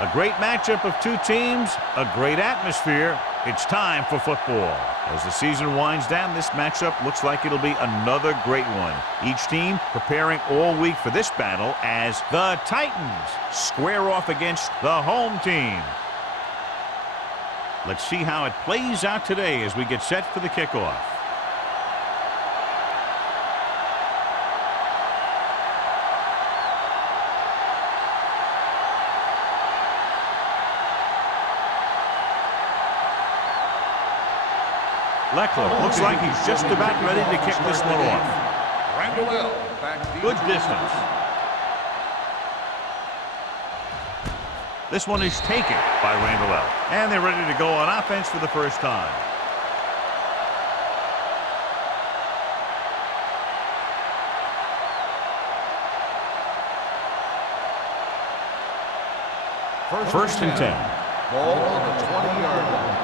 A great matchup of two teams, a great atmosphere. It's time for football. As the season winds down, this matchup looks like it'll be another great one. Each team preparing all week for this battle as the Titans square off against the home team. Let's see how it plays out today as we get set for the kickoff. Leckler looks like he's just about ready to kick this one off. Good distance. This one is taken by Randall. And they're ready to go on offense for the first time. First and 10. Ball on the 20-yard line.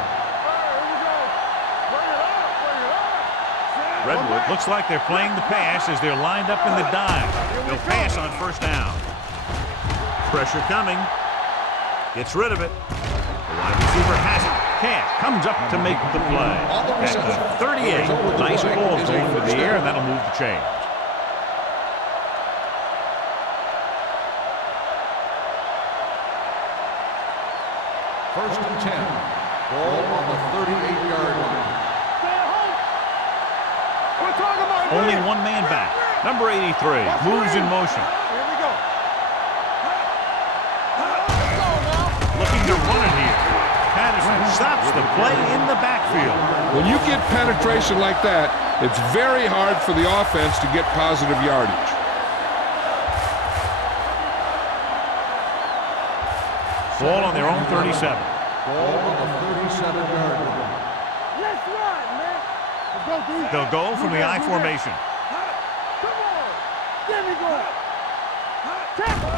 Redwood looks like they're playing the pass as they're lined up in the dive. They'll pass on first down. Pressure coming. Gets rid of it. The wide receiver has it. Cash comes up to make the play. At the 38. Nice ball going for the air, and that'll move the chains. First and 10. Ball on the 38-yard line. Only one man back. Number 83 moves in motion. Here we go. Looking to run it here. Patterson stops the play in the backfield. When you get penetration like that, it's very hard for the offense to get positive yardage. Ball on their own 37. Ball on the 37-yard line. Let's run, man. Let's go, D. They'll go from the I formation. Come on. There we go. Tackle.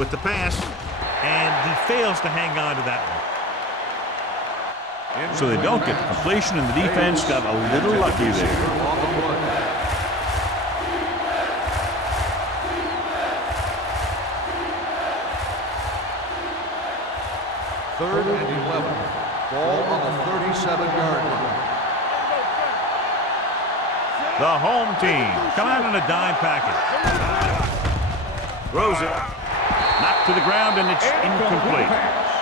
With the pass, and he fails to hang on to that one. So they don't get the completion, and the defense got a little lucky there. Third and 11. Ball on the 37-yard line. The home team come out in a dime package. Throws it. Knocked to the ground, and it's incomplete.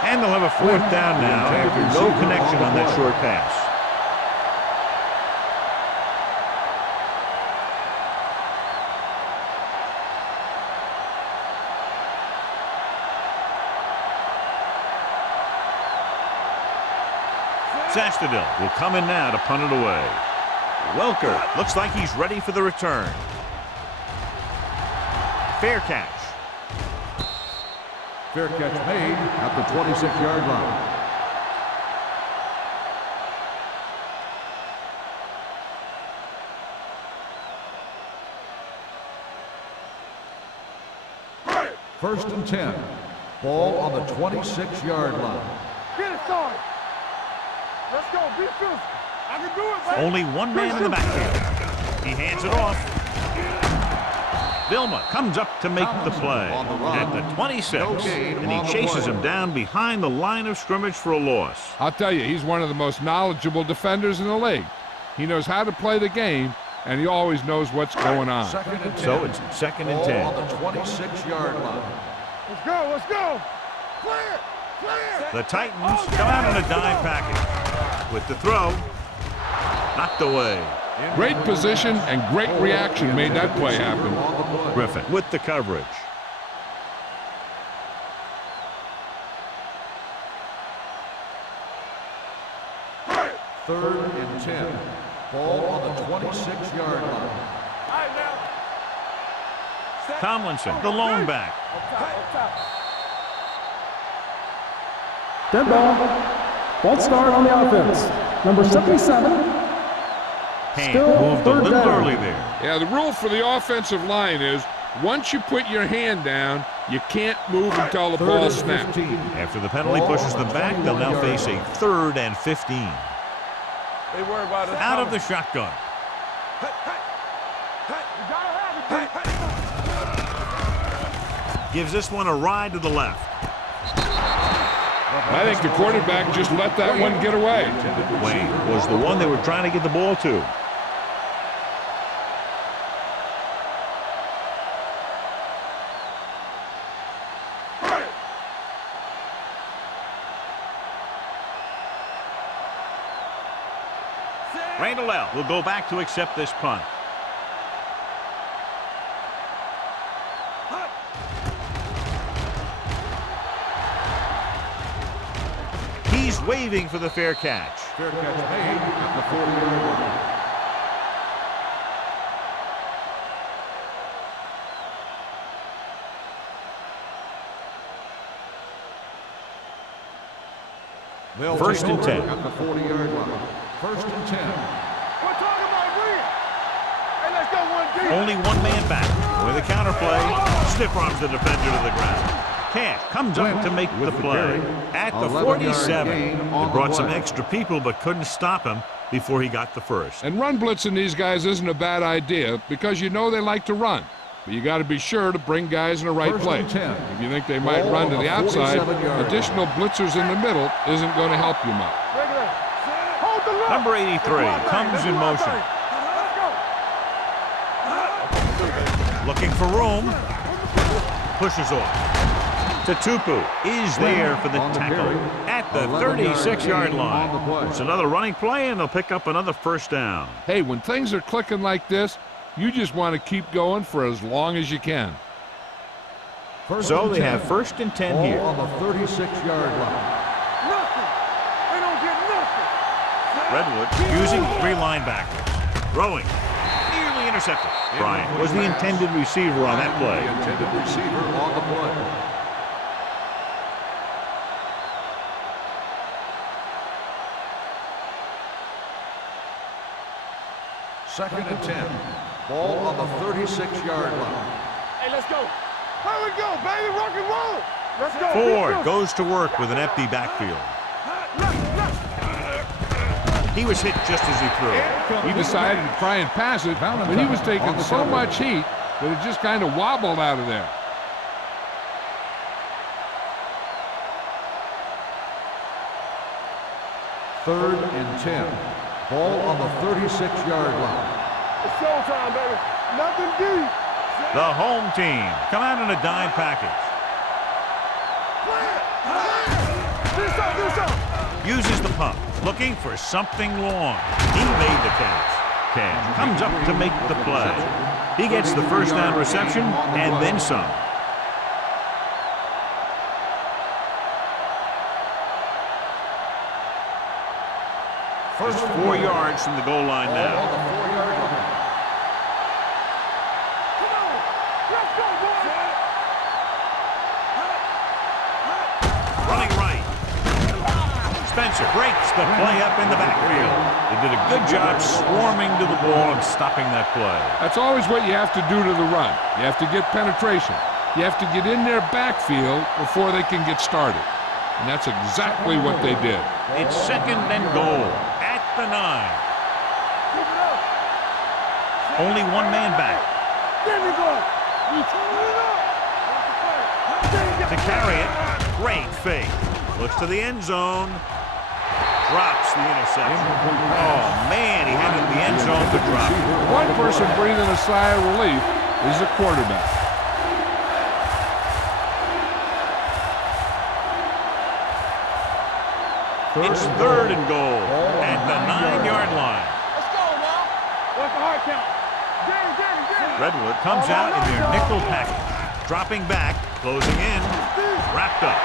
And they'll have a fourth down now after no connection on that short pass. Zastadil will come in now to punt it away. Welker looks like he's ready for the return. Fair catch. Fair catch made at the 26-yard line. First and 10. Ball on the 26-yard line. Get it started. Let's go. Be physical. I can do it, man. Only one man in the backfield. He hands it off. Vilma comes up to make the play at the 26, and he chases him down behind the line of scrimmage for a loss. I'll tell you, he's one of the most knowledgeable defenders in the league. He knows how to play the game, and he always knows what's going on. So it's second and 10. Ball on the 26-yard line. Let's go. Let's go. Clear. Clear. The Titans come out in a dime package. With the throw, knocked away. Great position and great reaction made that play happen. Griffin with the coverage. Third and 10. Ball on the 26-yard line. right, now. Tomlinson, the lone back. Up top. Dead ball. False start on the offense. Number 77. Hand Still moved a third little down. early there. Yeah, the rule for the offensive line is once you put your hand down, you can't move until the Third ball and snaps. 15. After the penalty pushes them back, they'll now face a 3rd and 15. They worry about us. Out of the shotgun. You gotta have it, Gives this one a ride to the left. I think the quarterback just let that one get away. Wayne was the one they were trying to get the ball to. Randall L. will go back to accept this punt. He's waving for the fair catch. Fair catch made at the 40-yard line. They'll First take and over 10. At the 40-yard line. First and 10. We're talking about Green. Hey, let's go one deep. Only one man back. With a counterplay, stiff arms the defender to the ground. Cash comes up to make the play. At the 47, they brought some extra people but couldn't stop him before he got the first. And run blitzing these guys isn't a bad idea because you know they like to run. But you got to be sure to bring guys in the right First place. and 10. If you think they might Ball run on to the the outside, 47-yard additional blitzers in the middle isn't going to help you much. Regular. Hold the look. Number 83 comes in motion. Let's go. Looking for room. Pushes off. Tatupu is there for the On the tackle carry. at the 11-yard 36-yard gain on the line. play. It's another running play, and they'll pick up another first down. Hey, when things are clicking like this, you just want to keep going for as long as you can. First So and they 10. have first and 10 Ball here. on the 36-yard line. Nothing. They don't get nothing. Redwood using 3 linebackers. Throwing. Nearly intercepted. Bryant was the intended receiver on that The play. intended receiver on the play. Second and 10. Ball on the 36-yard line. Hey, let's go. Here we go, baby. Rock and roll. Let's go. Ford goes to work with an empty backfield. He was hit just as he threw. He decided to try and pass it, but he was taking so much heat that it just kind of wobbled out of there. Third and 10. Ball on the 36-yard line. It's showtime, baby. Nothing deep. The home team come out in a dime package. Do something. Uses the pump, looking for something long. He made the catch. Cash comes up to make the play. He gets the first down reception and then some. First 4 yards from the goal line Ball on now. the 4-yard line. Come on. Let's go, boys. Running right. Spencer breaks the play up in the backfield. They did a good job swarming to the ball and stopping that play. That's always what you have to do to the run. You have to get penetration. You have to get in their backfield before they can get started. And that's exactly what they did. It's second and goal at the 9. Keep it up. Only one man back. There we go. You turn it up. There you go. To carry it, great fake. Looks to the end zone. Drops the interception. Oh, man, he had it in the end zone to drop it. One person breathing a sigh of relief is the quarterback. It's third and goal at the 9-yard line. Let's go, now. What's the hard count? Get it. Redwood comes out in their nickel package. Dropping back, closing in, wrapped up.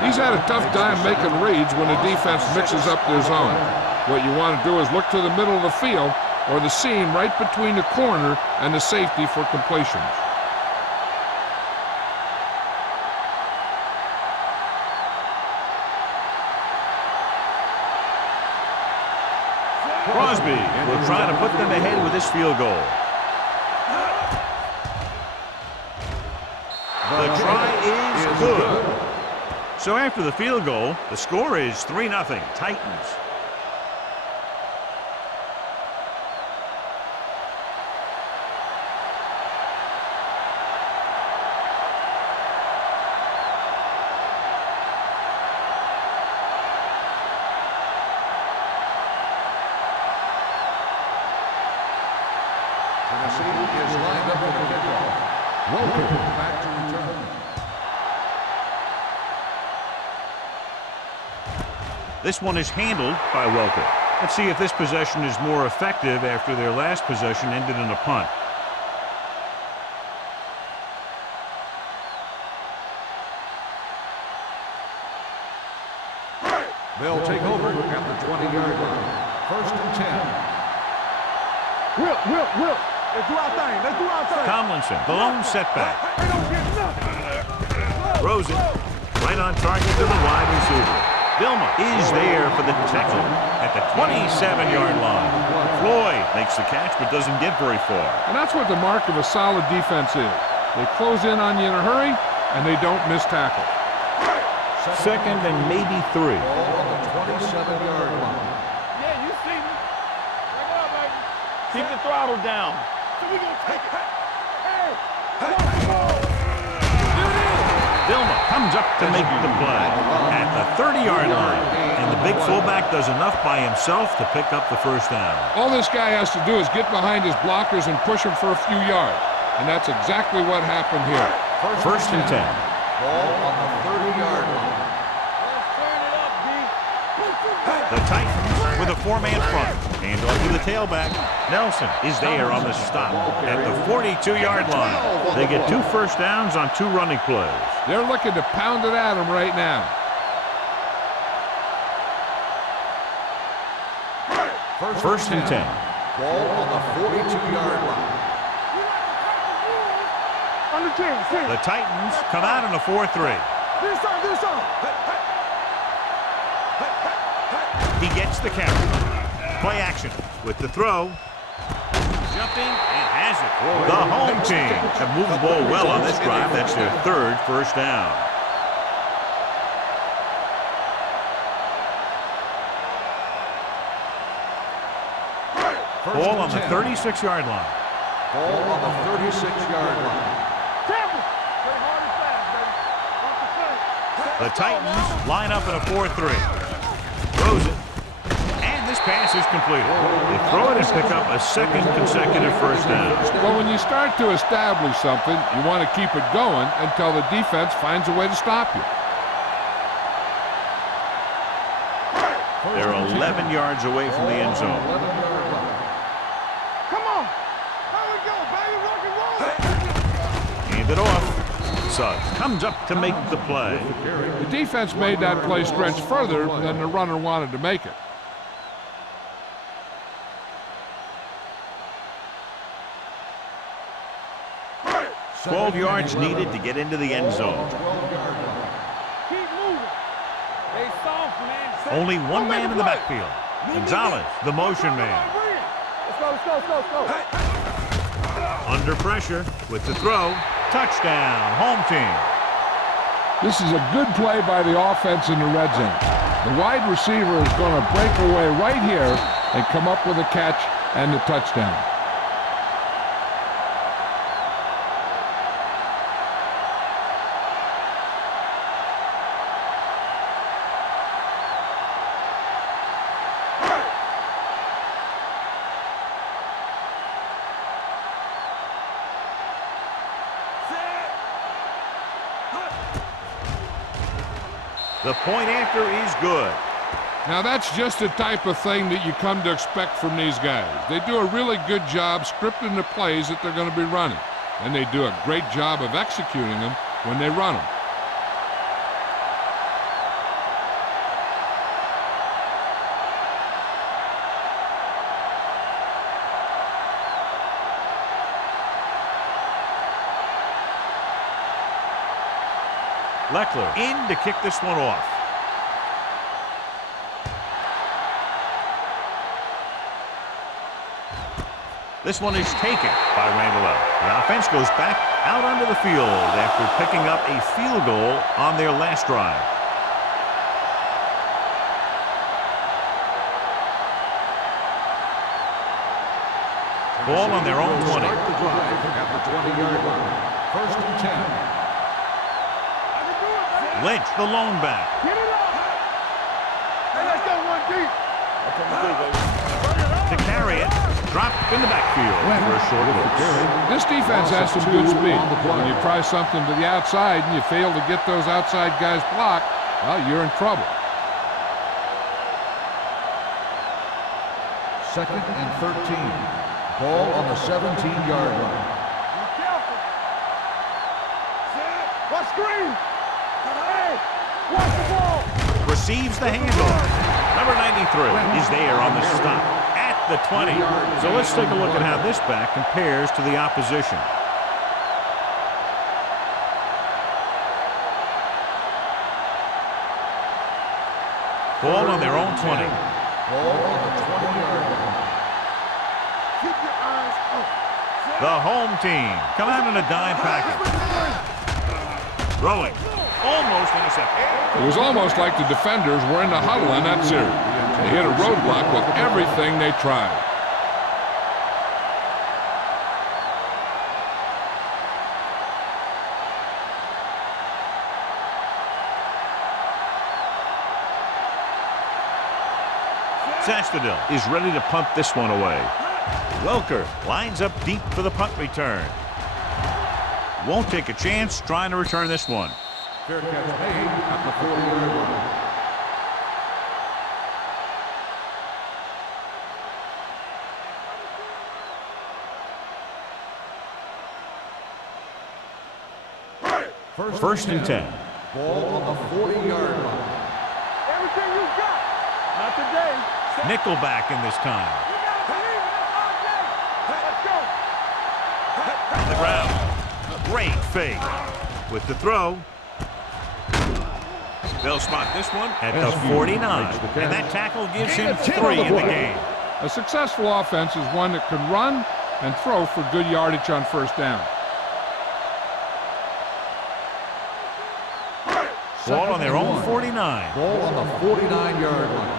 He's had a tough time making reads when the defense mixes up their zone. What you want to do is look to the middle of the field or the seam right between the corner and the safety for completions. Crosby will try to put them ahead with this field goal. The try is good. So after the field goal, the score is 3-0 Titans. Tennessee is lined up for the kickoff. Welcome back to return. This one is handled by Welker. Let's see if this possession is more effective after their last possession ended in a punt. They'll take over at the 20-yard line. 1st and 10. Will. Let's do our thing. Let's do our thing. Tomlinson, the lone setback. They don't get nothing. Throws it right on target to the wide receiver. Vilma is there for the tackle at the 27-yard line. Floyd makes the catch but doesn't get very far. And that's what the mark of a solid defense is. They close in on you in a hurry, and they don't miss tackle. 2nd and maybe 3. Ball on the 27-yard line. Yeah, you see me. Bring it up, baby. Keep the throttle down. So we gonna take it. Hey. Vilma comes up to make the play at the 30-yard line. And the big fullback does enough by himself to pick up the first down. All this guy has to do is get behind his blockers and push them for a few yards. And that's exactly what happened here. 1st and 10. Ball on the 30-yard line. Let's turn it up, B. The Titans with a 4-man front. Hand off to the tailback. Nelson is there on the stop at the 42-yard line. They get 2 first downs on 2 running plays. They're looking to pound it at him right now. 1st and 10. Ball on the 42-yard line. On the 10. The Titans come out in a 4-3. This on. He gets the carry. Play action with the throw. Jumping and has it. The home team have moved the ball well on this drive. That's their 3rd first down. Ball on the 36-yard line. Ball on the 36-yard line. Tampa. Play hard and fast, baby. Watch the play. The Titans line up in a 4-3. Throws it. And this pass is completed. They throw it and pick up a 2nd consecutive first down. Well, when you start to establish something, you want to keep it going until the defense finds a way to stop you. They're 11 yards away from the end zone. 11-yard line. Come on. There we go, baby. Rock and roll. Hand it off. Suggs comes up to make the play. The defense made that play stretch further than the runner wanted to make it. 12 yards needed to get into the end zone. 12-yard line. Keep moving. They soft, man. Only one man in the backfield. Gonzalez, the motion man. Let's go. Under pressure with the throw. Touchdown, home team. This is a good play by the offense in the red zone. The wide receiver is going to break away right here and come up with a catch and the touchdown. The point after is good. Now that's just the type of thing that you come to expect from these guys. They do a really good job scripting the plays that they're going to be running. And they do a great job of executing them when they run them. Leckler in to kick this one off. This one is taken by Randall. The offense goes back out onto the field after picking up a field goal on their last drive. Ball on their own 20. Start the drive at the 20-yard line. First and 10. Lynch, the lone back. Get it up. Hey, let's go one deep. That's what we do, baby. To carry it, dropped in the backfield for a short loss. This defense has some good speed. When you try something to the outside and you fail to get those outside guys blocked, well, you're in trouble. Second and 13. Ball on the 17-yard line. Be careful. What screen? Hey, watch the ball. Receives the handoff. Number 93 is there on the stop at the 20. So let's take a look at how this back compares to the opposition. Ball on their own 20. Ball on the 20-yard line. Keep your eyes open. The home team come out in a dime package. Throwing. Almost intercepted. It was almost like the defenders were in the huddle in that series. They hit a roadblock with everything they tried. Sastadil is ready to punt this one away. Welker lines up deep for the punt return. Won't take a chance trying to return this one. Fair catch made at the 40-yard line. First and 10. Ball on the 40-yard line. Everything you got. Not today. Nickelback in this time. You gotta believe it. That's all day. Let's go. On the ground. Great fake. With the throw. They'll spot this one at the 49. And that tackle gives him 3 in the game. A successful offense is one that can run and throw for good yardage on first down. Ball on their own 49. Ball on the 49-yard line.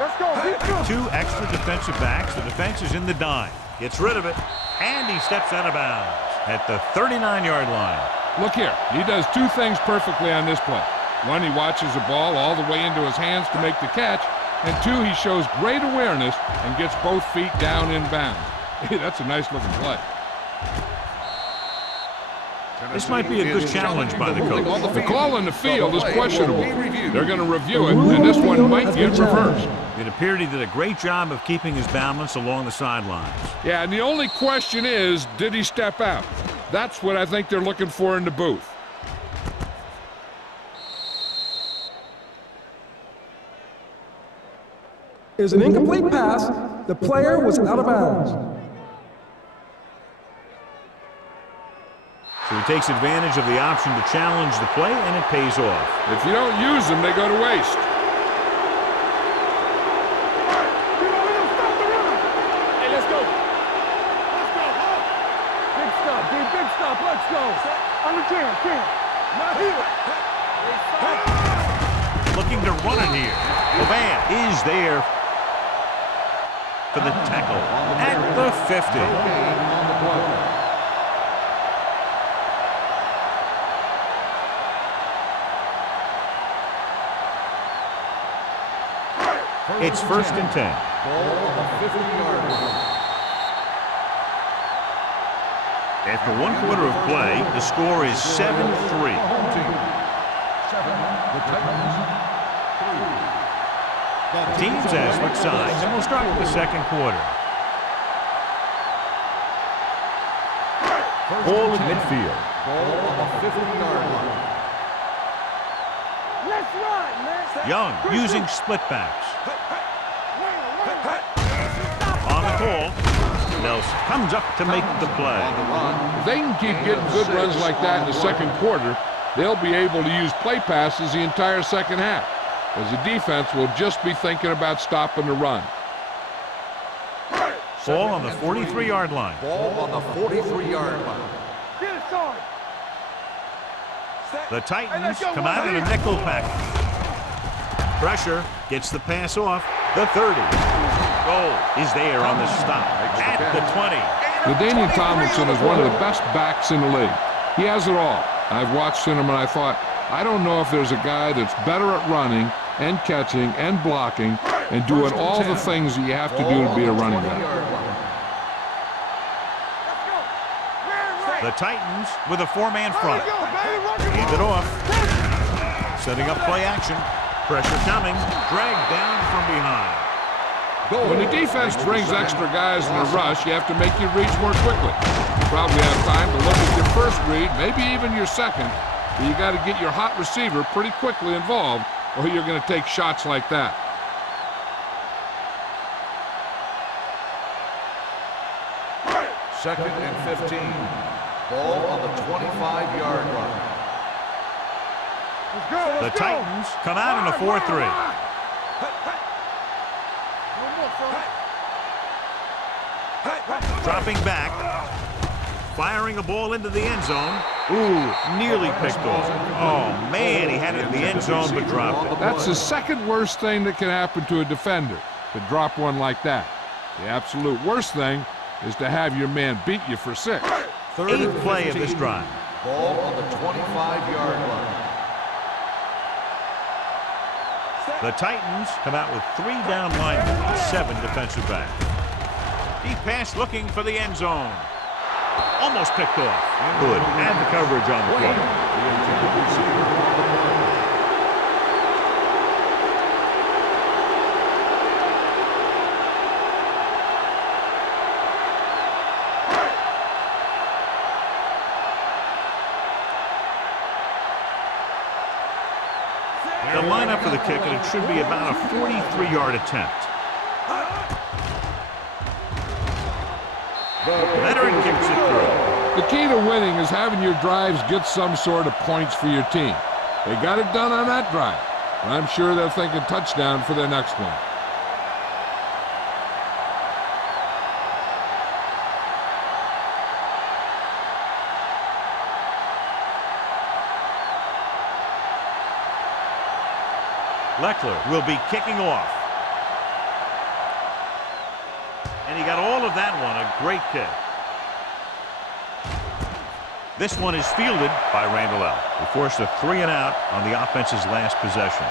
Let's go. Keep going. 2 extra defensive backs. The defense is in the dime. Gets rid of it. And he steps out of bounds at the 39-yard line. Look here, he does 2 things perfectly on this play. 1, he watches the ball all the way into his hands to make the catch, and 2, he shows great awareness and gets both feet down in bounds. Hey, that's a nice looking play. This might be a good challenge by the coach. The call in the field is questionable. They're going to review it, and this one might get reversed. It appeared he did a great job of keeping his balance along the sidelines. Yeah, and the only question is, did he step out? That's what I think they're looking for in the booth. Is an incomplete pass. The player was out of bounds. So he takes advantage of the option to challenge the play, and it pays off. If you don't use them, they go to waste. Hey, let's go. Let's go. Big stop, D. Big stop. Let's go. On the 10. Not here. Looking to run it here. Levan is there for the tackle at the 50. It's first and 10. Ball on the 50-yard line. After 1 quarter of play, the score is 7-3. Home team. 7, the Titans. 3. Teams as switch sides, and we'll start with the second quarter. Ball in midfield. Ball on the 50-yard line. Let's run, man. Young using split backs. On the call. else comes up to make the play. On the run. If they can keep getting good runs like that in the second quarter, they'll be able to use play passes the entire second half, as the defense will just be thinking about stopping the run. Ball on the 43-yard line. Ball on the 43-yard line. Get it, son. The Titans come out in a nickel package. Pressure gets the pass off. The 30. Goal is there on the stop at the 20. LaDainian Tomlinson is one of the best backs in the league. He has it all. I've watched him and I thought, I don't know if there's a guy that's better at running and catching and blocking and doing all the things that you have to do to be a running back. The Titans with a four-man front. Hand it off. Setting up play action. Pressure coming. Dragged down from behind. When the defense brings extra guys in a rush, you have to make your reads more quickly. You probably have time to look at your first read, maybe even your second, but you got to get your hot receiver pretty quickly involved, or you're going to take shots like that. Second and 15. Ball on the 25-yard line. The Titans come out in a 4-3. Dropping back. Firing a ball into the end zone. Ooh, nearly picked off. Oh, man, he had it in the end zone but dropped it. That's the second worst thing that can happen to a defender, to drop one like that. The absolute worst thing is to have your man beat you for 6. Eighth play of this drive. Ball on the 25-yard line. The Titans come out with 3 down linemen and 7 defensive backs. Deep pass looking for the end zone. Almost picked off. Good. And the coverage on the play. They'll line up for the kick, and it should be about a 43-yard attempt. Veteran kicks it through. The key to winning is having your drives get some sort of points for your team. They got it done on that drive. And I'm sure they're thinking touchdown for their next one. Leckler will be kicking off. And he got all of that one, a great kick. This one is fielded by Randall L. He forced a 3 and out on the offense's last possession.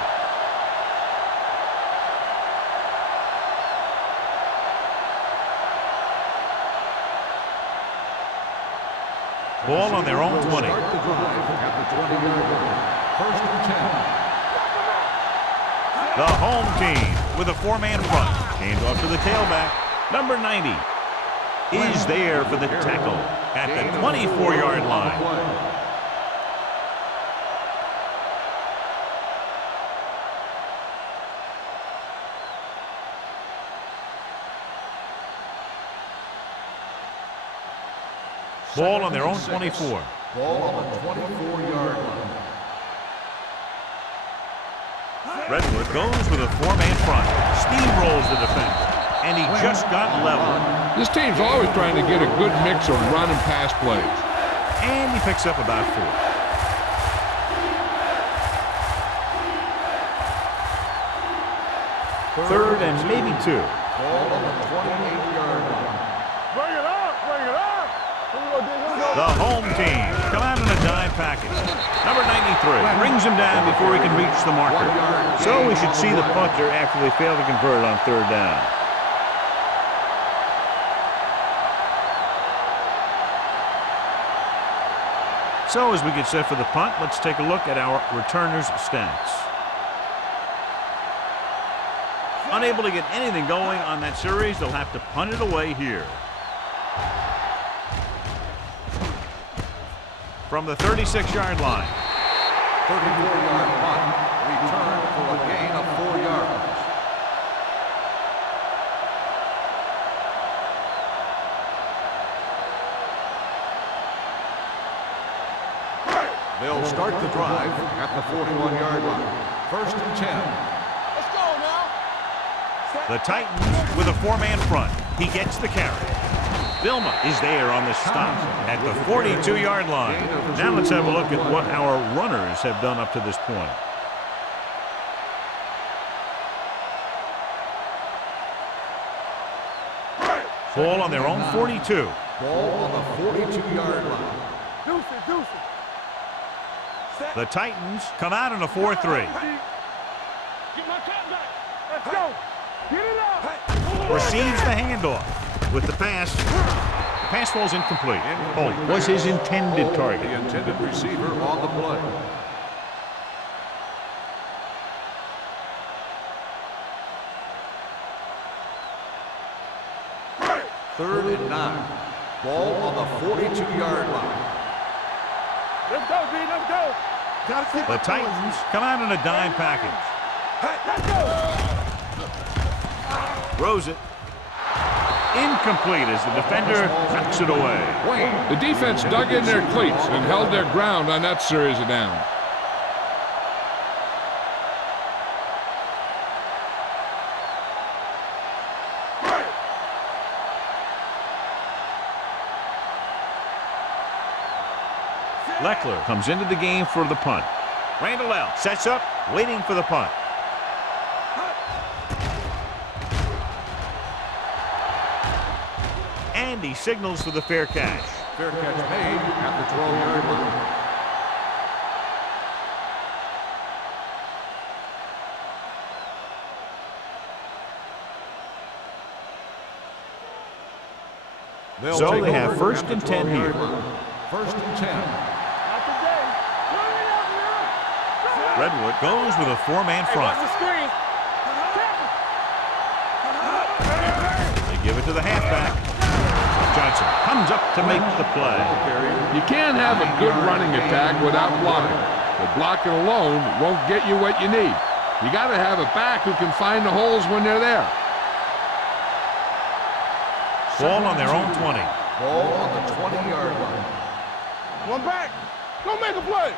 Ball on their own 20. Start the drive at the 20-yard line. First and 10. The home team with a 4-man front. Hand off to the tailback. Number 90 is there for the tackle at the 24-yard line. Ball on their own 24. Ball on the 24-yard line. Redwood goes with a 4-man front. Steamrolls the defense. And he just got level. This team's always trying to get a good mix of run and pass plays. And he picks up about 4. Third and maybe 2. Ball on the 28-yard line. Bring it up, bring it up. Here we go, D. Here we go. The home team come out in a dime package. Number 93 brings him down before he can reach the marker. So we should see the punter after they fail to convert on 3rd down. So as we get set for the punt, let's take a look at our returners' stats. Unable to get anything going on that series, they'll have to punt it away here. From the 36-yard line. 34-yard punt. Return for a gain of 4 yards. They'll start the drive at the 41-yard line. 1st and 10. Let's go now. The Titans with a four-man front. He gets the carry. Vilma is there on the stop at the 42-yard line. Now let's have a look at what our runners have done up to this point. Ball on their own 42. Ball on the 42-yard line. Deuce it, deuce it. The Titans come out in a 4-3. Get my top back. Let's go. Get it out. Receives the handoff. With the pass falls incomplete. Holt was his intended target. The intended receiver on the play. Third and 9. Ball on the 42-yard line. Let's go, B. Let's go. The Titans come out in a dime package. Let's go. Throws it. Incomplete as the defender knocks it away. The defense dug in their cleats and held their ground on that series of downs. Leckler comes into the game for the punt. Randall sets up, waiting for the punt. And he signals for the fair catch. Fair catch made at the 12-yard line. So they have 1st and 10 here. 1st and 10. Not today. Hurry up now. Redwood goes with a four-man front. Watch the screen. They give it to the halfback. Johnson comes up to make the play. You can't have a good running attack without blocking. But blocking alone won't get you what you need. You got to have a back who can find the holes when they're there. Ball on their own 20. Ball on the 20-yard line. One back. Go make a play.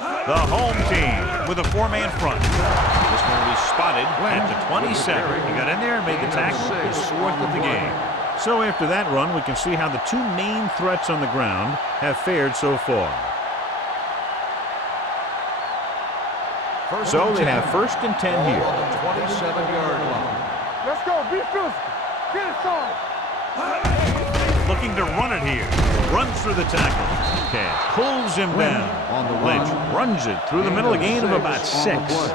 The home team with a four-man front. This one will be spotted at the 27. He got in there and made the tackle. His 4th of the game. So after that run, we can see how the two main threats on the ground have fared so far. So they have 1st and 10 Ball here. on the 27-yard line. Let's go. Be physical. Get it started. Looking to run it here. Runs through the tackle. Cash pulls him down. On the run. Lynch runs it through the middle, a gain of about 6.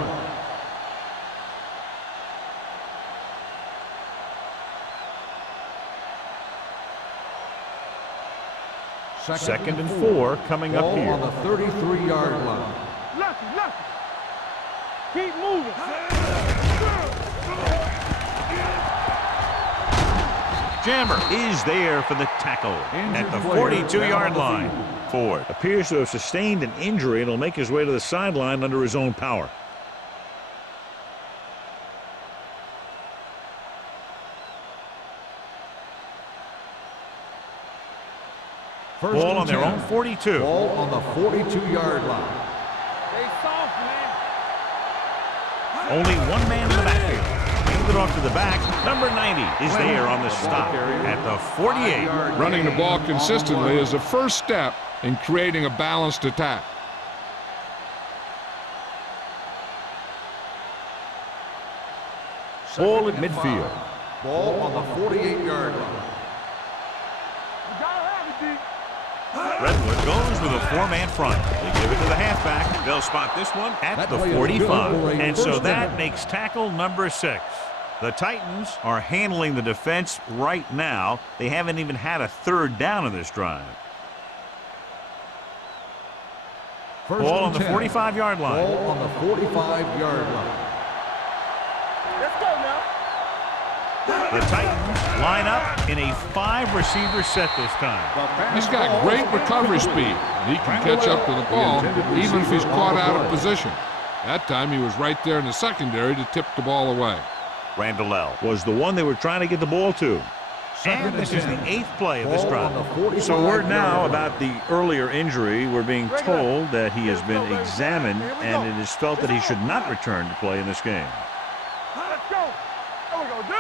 Second and 4 coming up Ball here. on the 33-yard line. Lucky. Keep moving. Jammer is there for the tackle at the 42-yard line. Ford appears to have sustained an injury and will make his way to the sideline under his own power. Ball on their own 42. Ball on the 42-yard line. Stay soft, man. Only one man in the backfield. Hand it off to the back. Number 90 is there on the stop at the 48. Running the ball consistently is the first step in creating a balanced attack. Ball at midfield. Ball on the 48-yard line. You gotta have it, D. Redwood goes with a four-man front. They give it to the halfback. They'll spot this one at the 45. And so that makes tackle number 6. The Titans are handling the defense right now. They haven't even had a third down in this drive. Ball on the 45-yard line. Ball on the 45-yard line. Let's go now. The Titans line up in a 5-receiver set this time. He's got great recovery speed. He can catch up to the ball even if he's caught out of position. That time he was right there in the secondary to tip the ball away. Randall was the one they were trying to get the ball to. And this is the 8th play of this drive. So word now about the earlier injury. We're being told that he has been examined and it is felt that he should not return to play in this game. Let's go. There we go, D.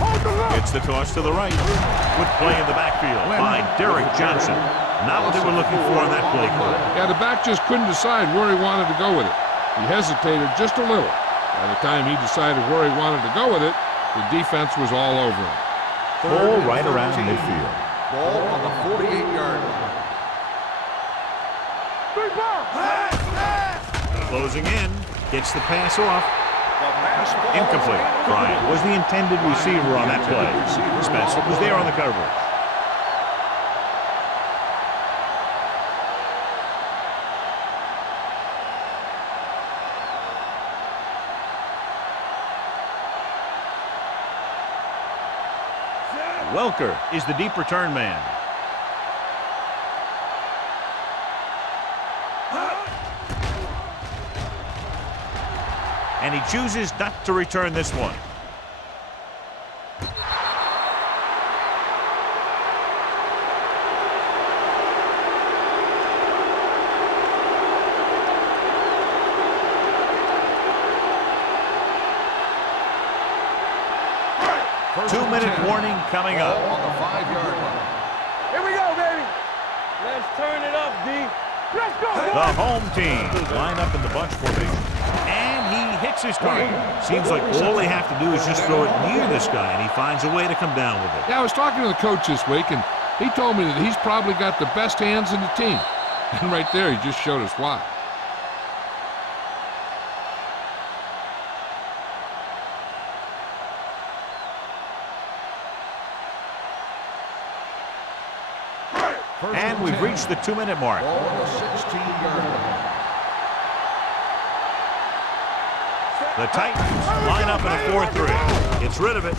Hold the look. It's the toss to the right. Good play in the backfield by Derek Johnson. Not what they were looking for on that play call. Yeah, the back just couldn't decide where he wanted to go with it. He hesitated just a little. By the time he decided where he wanted to go with it, the defense was all over him. Ball right around midfield. Ball on the 48-yard line. Big ball. Closing in. Gets the pass off. The pass ball. Incomplete. Bryant was the intended receiver on that play. Spencer was there on the coverage. Welker is the deep return man. And he chooses not to return this one. Two-minute warning coming up. On the 5-yard line. Here we go, baby. Let's turn it up, D. Let's go, boy. The home team line up in the bunch formation. And he hits his target. Seems like all they have to do is just throw it near this guy, and he finds a way to come down with it. Yeah, I was talking to the coach this week, and he told me that he's probably got the best hands in the team. And right there, he just showed us why. And we've reached the 2-minute mark. Ball on the 16-yard line. The Titans line up in a 4-3. Gets rid of it.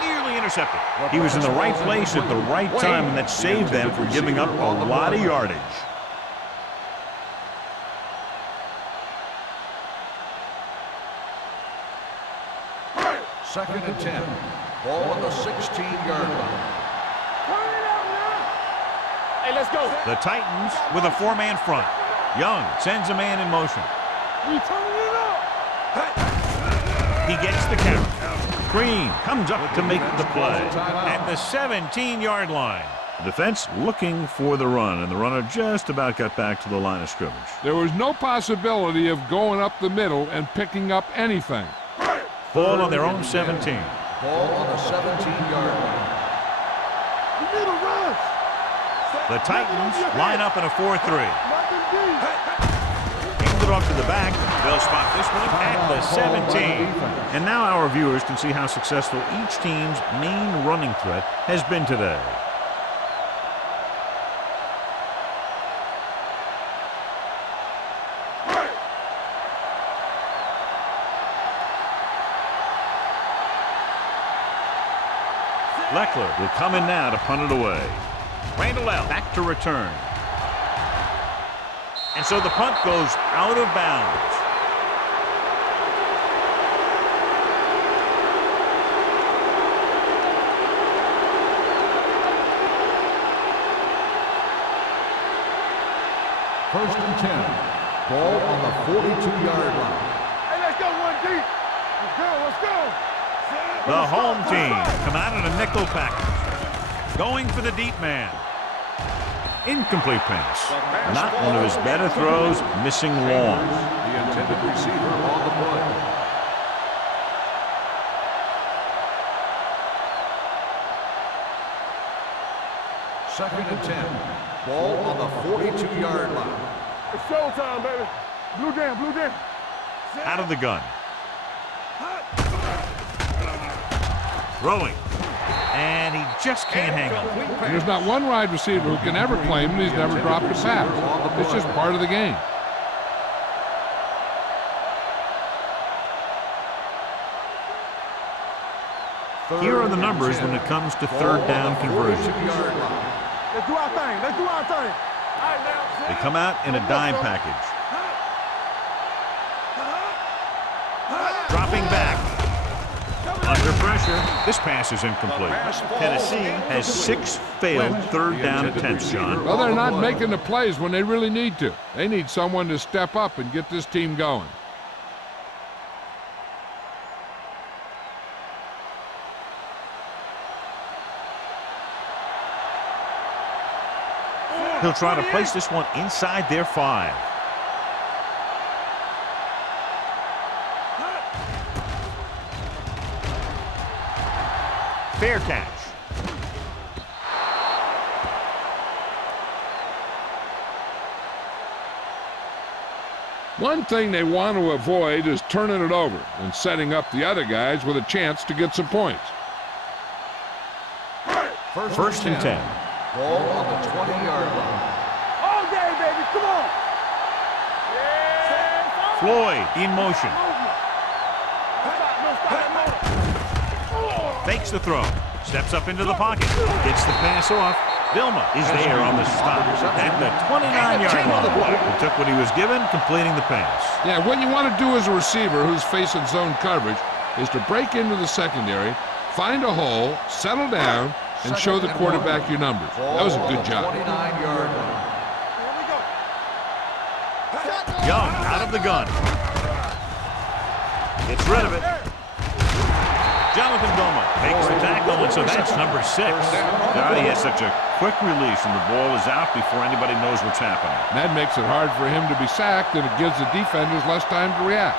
Nearly intercepted. He was in the right place at the right time, and that saved them from giving up a lot of yardage. Second and 10. Ball on the 16-yard line. Turn it up now. Hey, let's go. The Titans with a 4-man front. Young sends a man in motion. We turning it up. He gets the count. Green comes up to make the play at the 17-yard line. The defense looking for the run, and the runner just about got back to the line of scrimmage. There was no possibility of going up the middle and picking up anything. Ball on their own 17. Ball on the 17-yard line. We need a rush. The Titans line up in a 4-3. Nothing deep. Hand it off to the back. They'll spot this one at the 17. And now our viewers can see how successful each team's main running threat has been today. Leckler will come in now to punt it away. Randall out. Back to return. And so the punt goes out of bounds. First and 10. Ball on the 42-yard line. Hey, let's go one deep. Let's go, let's go. The home team come out in a nickel package. Going for the deep man. Incomplete pass. Not one of his better throws, missing long. The intended receiver on the play. Second and 10. Ball on the 42-yard line. It's showtime, baby. Blue jam, blue jam. Out of the gun. Throwing. And he just can't hang on. There's not one wide receiver who can ever claim that he's never dropped a pass. It's just part of the game. Here are the numbers when it comes to third down conversions. Let's do our thing. Let's do our thing. All right, now. They come out in a dime package. Dropping back. Under pressure. This pass is incomplete. Tennessee has 6 failed third down attempts, John. Well, they're not making the plays when they really need to. They need someone to step up and get this team going. He'll try to place this one inside their 5. Fair catch. One thing they want to avoid is turning it over and setting up the other guys with a chance to get some points. First and 10. Ball on the 20-yard line. All day, baby. Come on. Floyd in motion. Fakes the throw. Steps up into the pocket. Gets the pass off. Vilma is there on the stop at the 29-yard line. He took what he was given, completing the pass. Yeah, what you want to do as a receiver who's facing zone coverage is to break into the secondary, find a hole, settle down, and show the quarterback your numbers. That was a good job. 29-yard line. Young out of the gun. Gets rid of it. Jonathan Vilma makes the tackle, and so that's number 6. God, he has such a quick release, and the ball is out before anybody knows what's happening. That makes it hard for him to be sacked, and it gives the defenders less time to react.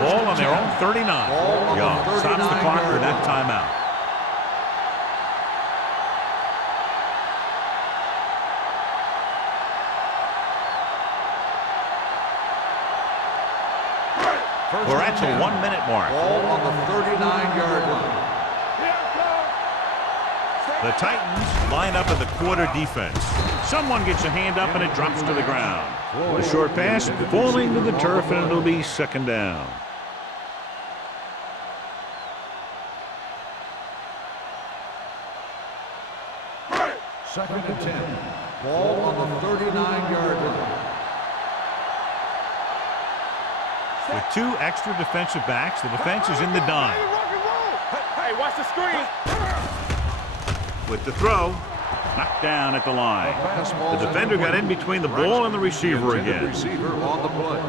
Ball on their own 39. Young stops the clock with that timeout. We're at the 1-minute mark. Ball on the 39-yard line. The Titans line up in the quarter defense. Someone gets a hand up and it drops to the ground. A short pass falling to the turf, and it'll be second down. Second and 10. Ball on the 39-yard line. With 2 extra defensive backs, the defense is in the dime. Hey, watch the screen. With the throw, knocked down at the line. The defender got in between the ball and the receiver again. Receiver on the play.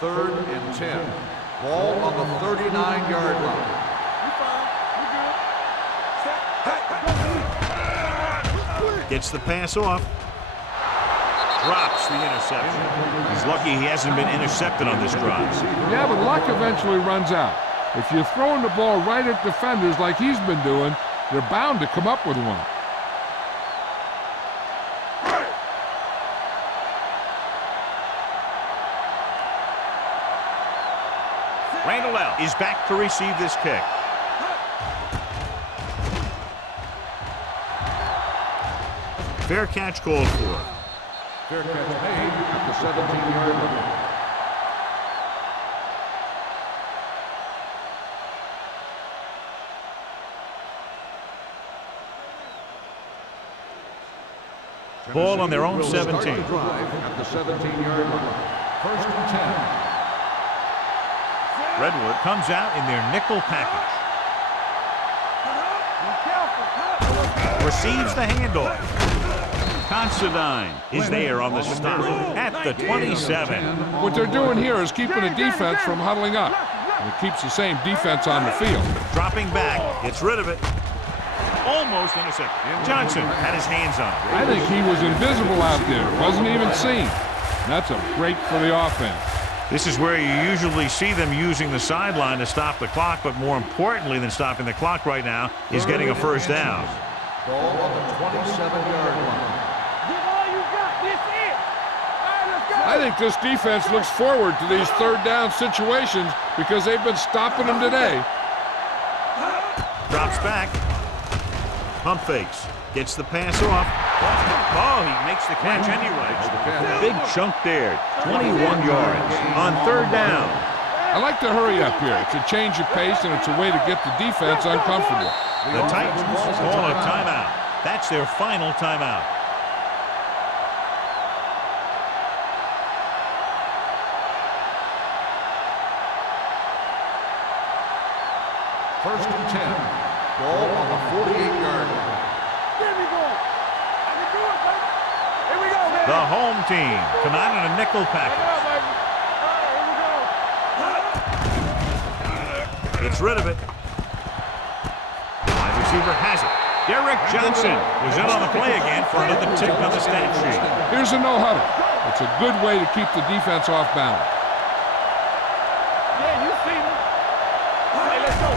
Third and 10. Ball on the 39-yard line. Gets the pass off. Drops the interception. He's lucky he hasn't been intercepted on this drive. Yeah, but luck eventually runs out. If you're throwing the ball right at defenders like he's been doing, they're bound to come up with one. Randall L. is back to receive this kick. Fair catch called for. Fair catch made at the 17-yard line. Ball on their own 17. Start the drive at the 17-yard line. First and 10. Redwood comes out in their nickel package. Receives the handoff. Considine is there on the stop at the 27. What they're doing here is keeping the defense from huddling up. And it keeps the same defense on the field. Dropping back, gets rid of it. Almost intercepted. Johnson had his hands on it. I think he was invisible out there. Wasn't even seen. That's a break for the offense. This is where you usually see them using the sideline to stop the clock, but more importantly than stopping the clock right now is getting a first down. Ball on the 27-yard line. I think this defense looks forward to these third down situations because they've been stopping them today. Drops back. Pump fakes. Gets the pass off. Oh, he makes the catch anyway. Big chunk there. 21 yards on third down. I like to hurry up here. It's a change of pace, and it's a way to get the defense uncomfortable. The Titans call a timeout. That's their final timeout. First and 10. Ball on the 48-yard line. There we go. I can do it, baby. Here we go, baby. The home team come out in a nickel Here package. we go, baby. All right, here we go. Gets rid of it. Wide receiver has it. Derek Johnson was in on the play again for another tick on the stat sheet. Here's a no huddle. It's a good way to keep the defense off balance. Yeah, you see me. Hey, let's go.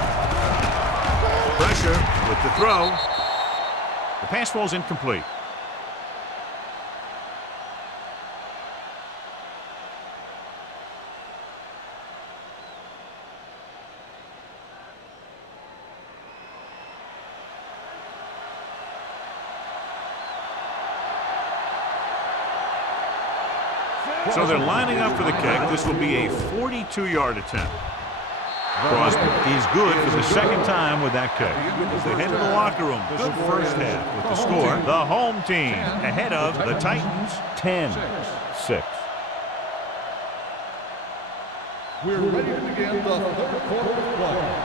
Pressure with the throw. The pass falls incomplete. So they're lining up for the kick. This will be a 42-yard attempt. Crosby is good for the second time with that kick. As they head to the locker room, good first half with the score. The home team ahead of the Titans 10-6. We're ready to begin the third quarter of play.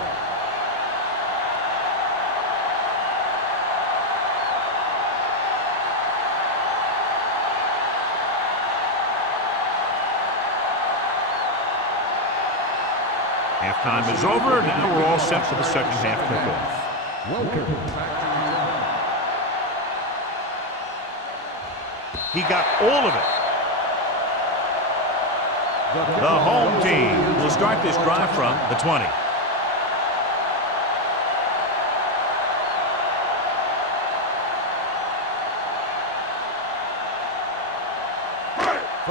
Halftime is over. Now we're all set for the second half kickoff. He got all of it. The home team will start this drive from the 20.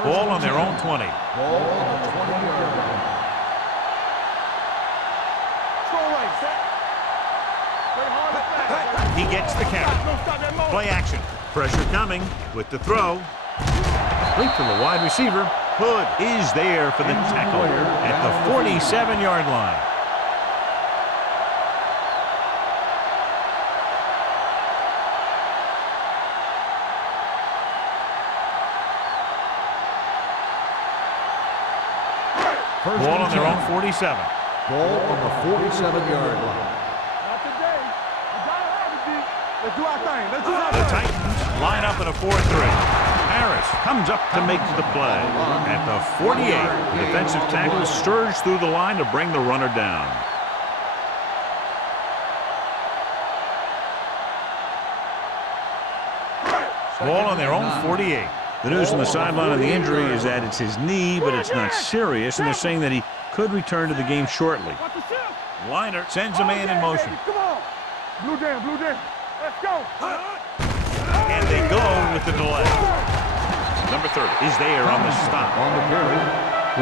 Ball on their own 20. Ball on the 20-yard line. He gets the carry. Play action. Pressure coming with the throw. Complete to the wide receiver. Hood is there for the tackle at the 47-yard line. Ball on their own 47. Ball on the 47-yard line. Not today. We gotta have it, D. Let's do our thing. Let's do our The thing. Titans line up in a 4-3. Harris comes up to make the play. At the 48, the defensive tackle surged through the line to bring the runner down. Ball on their own 48. The news on the sideline of the injury is that it's his knee, but it's not serious, and they're saying that he could return to the game shortly. Watch the shift. Liner sends a man in motion. Come on. Blue down, blue down. Let's go. And they go with the delay. Number 30 is there on the stop. On the carry.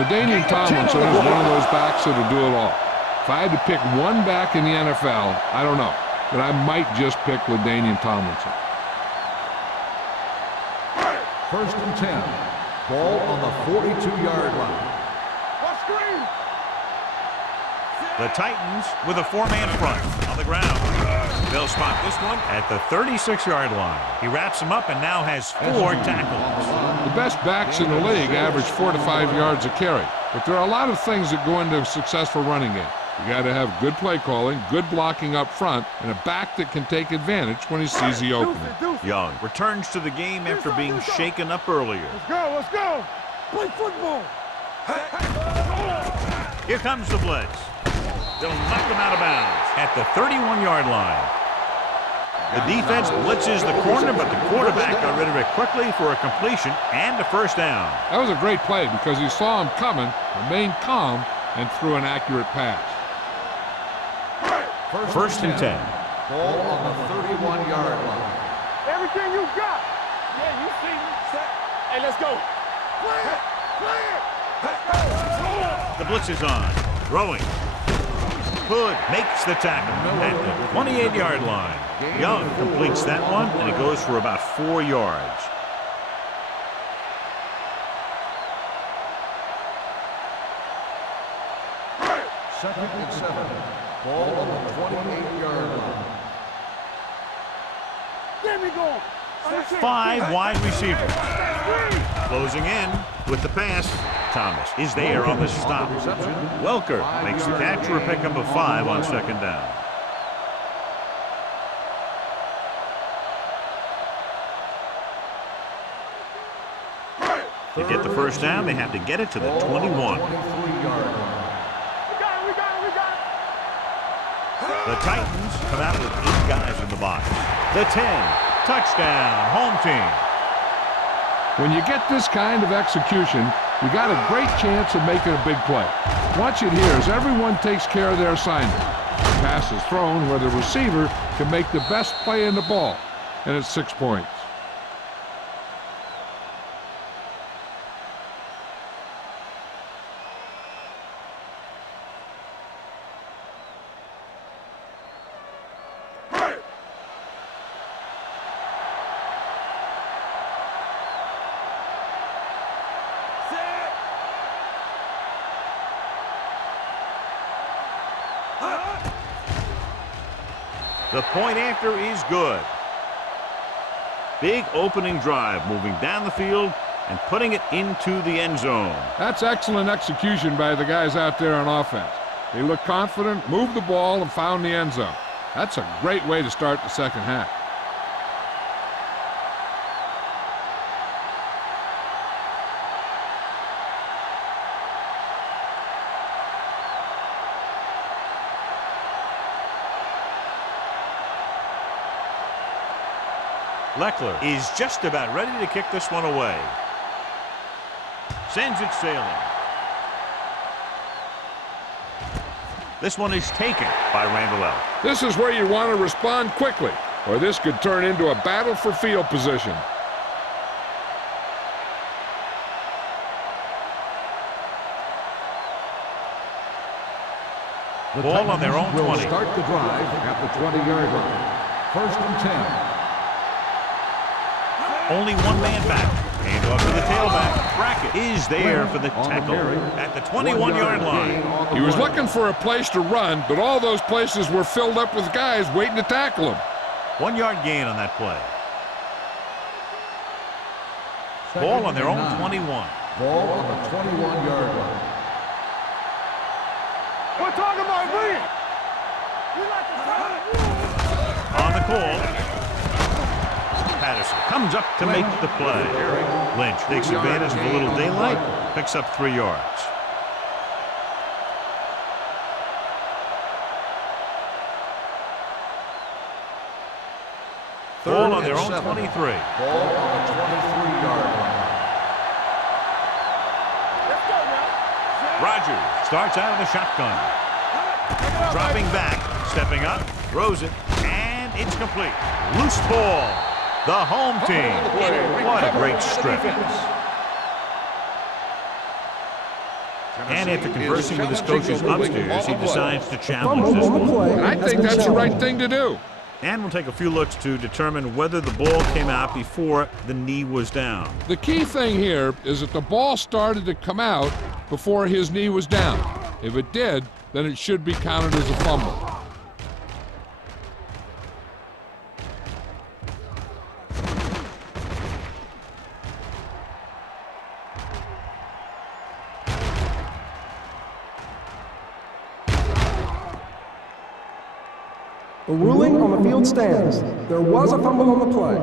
LaDainian Tomlinson is one of those backs that'll do it all. If I had to pick one back in the NFL, I don't know, but I might just pick LaDainian Tomlinson. First and 10. Ball on the 42-yard line. What screen? The Titans with a four-man front on the ground. They'll spot this one at the 36-yard line. He wraps him up and now has 4 tackles. The best backs in the league average 4 to 5 yards a carry, but there are a lot of things that go into a successful running game. You got to have good play calling, good blocking up front, and a back that can take advantage when he sees the opening. Young returns to the game after being shaken up earlier. Let's go, let's go. Play football. Here comes the blitz. They'll knock him out of bounds at the 31-yard line. The defense blitzes the corner, but the quarterback got rid of it quickly for a completion and a first down. That was a great play because he saw him coming, remained calm, and threw an accurate pass. First and 10. Ball on the 31-yard line. Everything you got. Yeah, you see me. Hey, let's go. Play it. Play it. The blitz is on. Throwing. Hood makes the tackle at the 28-yard line. Young completes that one, and it goes for about 4 yards. Second and 7. Ball on the 28-yard line. There we go. 5 wide receivers. Closing in with the pass. Thomas is there on the stop. Welker makes the catch for a pickup of 5 on second down. To get the first down, they have to get it to the 21. 23-yard line. The Titans come out with 8 guys in the box. The 10, touchdown, home team. When you get this kind of execution, you got a great chance of making a big play. Watch it here as everyone takes care of their assignment. The pass is thrown where the receiver can make the best play in the ball, and it's 6 points. The point after is good. Big opening drive, moving down the field and putting it into the end zone. That's excellent execution by the guys out there on offense. They looked confident, moved the ball, and found the end zone. That's a great way to start the second half. Leckler is just about ready to kick this one away. Sends it sailing. This one is taken by Randall. This is where you want to respond quickly, or this could turn into a battle for field position. The Ball on their own Titans will 20. start the drive at the 20-yard line. First and 10. Only one man back. Hand off to the tailback. Brackett is there for the tackle at the 21-yard line. He was looking for a place to run, but all those places were filled up with guys waiting to tackle him. 1 yard gain on that play. Ball on their own 21. Ball on the 21-yard line. We're talking about me. On the call. Patterson comes up to make the play. Lynch takes advantage of a little daylight, picks up 3 yards. Ball on their own 23. Ball on the 23-yard line. Rogers starts out of the shotgun. Dropping back, stepping up, throws it, and it's complete. Loose ball. The home team. What a great strip. And after conversing with his coaches upstairs, he decides to challenge this one. And I think that's the right thing to do. And we'll take a few looks to determine whether the ball came out before the knee was down. The key thing here is that the ball started to come out before his knee was down. If it did, then it should be counted as a fumble. The ruling on the field stands. There was a fumble on the play.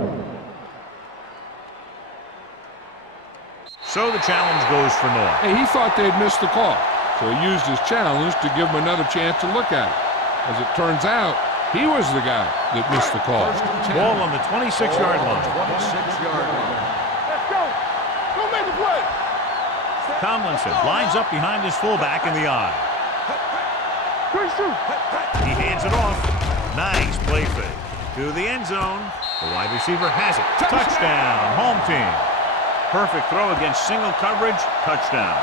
So the challenge goes for North. Hey, he thought they'd missed the call, so he used his challenge to give him another chance to look at it. As it turns out, he was the guy that missed the call. Ball on the 26-yard line. 26-yard line. Let's go. Go make a play. Tomlinson lines up behind his fullback in the eye. Great shoot. He hands it off. Nice play fake. To the end zone. The wide receiver has it. Touchdown, home team. Perfect throw against single coverage. Touchdown.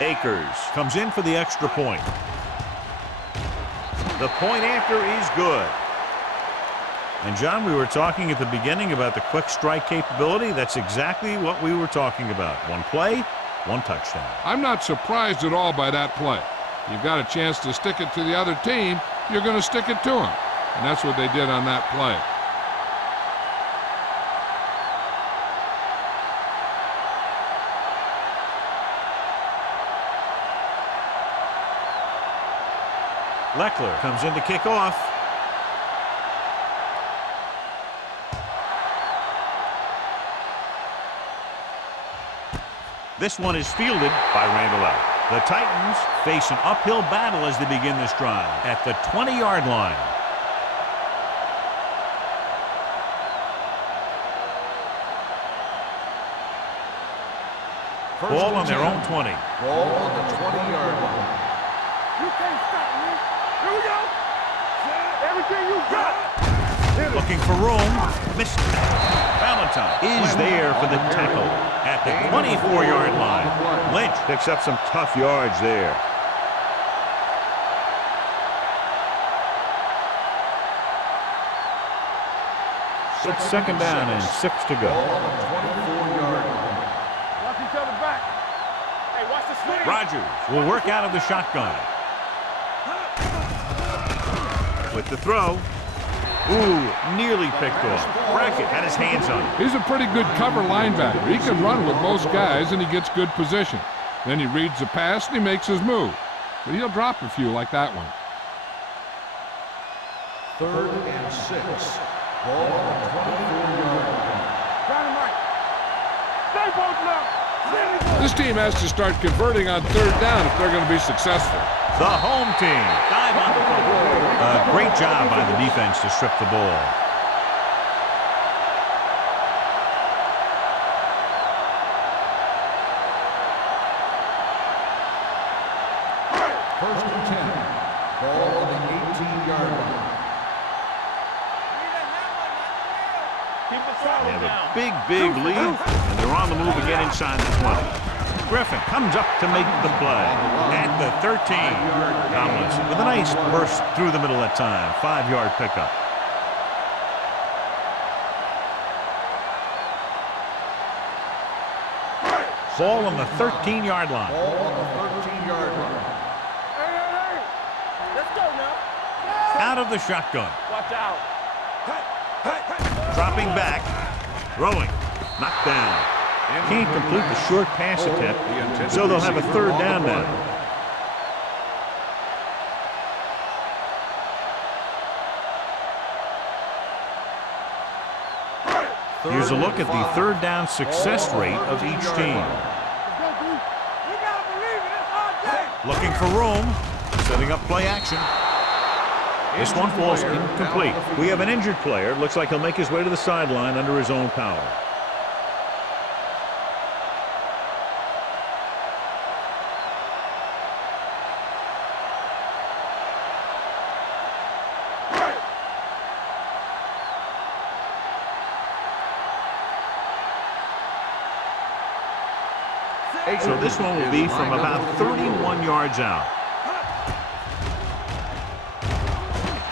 Akers comes in for the extra point. The point after is good. And John, we were talking at the beginning about the quick strike capability. That's exactly what we were talking about. One play, one touchdown. I'm not surprised at all by that play. You've got a chance to stick it to the other team, you're going to stick it to them. And that's what they did on that play. Leckler comes in to kick off. This one is fielded by Randall. The Titans face an uphill battle as they begin this drive at the 20-yard line. Ball on their own 20. Ball on the 20-yard line. You can't stop me. Here we go. Everything you got. Looking for room. Missed it. Valentine is there for the tackle at the 24-yard line. Lynch Picks up some tough yards there. It's second down and 6 to go. Ball on the 24-yard line. Watch each other back. Hey, watch the swing. Rodgers will work out of the shotgun. With the throw. Ooh, nearly picked off. Brackett had his hands on it. He's a pretty good cover linebacker. He can run with most guys, and he gets good position. Then he reads the pass, and he makes his move. But he'll drop a few like that one. 3rd and 6. Ball on the 24-yard line. Dynamite. Stay posted up. This team has to start converting on 3rd down if they're going to be successful. The home team dive on the ball. A great job by the defense to strip the ball. First and 10. Ball on the 18-yard line. They have a big lead, and they're on the move again inside the 20. Griffin comes up to make the play at the 13. Tomlinson with a nice burst through the middle that time. 5-yard pickup. Ball on the 13-yard line. Ball on the 13-yard line. Hey. Let's go now. Out of the shotgun. Watch out. Dropping back. Throwing. Knocked down. Can't complete the short pass attempt, so they'll have a 3rd down now. Here's a look at the 3rd down success rate of each team. Looking for room, setting up play action. This one falls incomplete. We have an injured player. Looks like he'll make his way to the sideline under his own power. So this one will be from about 31 yards out.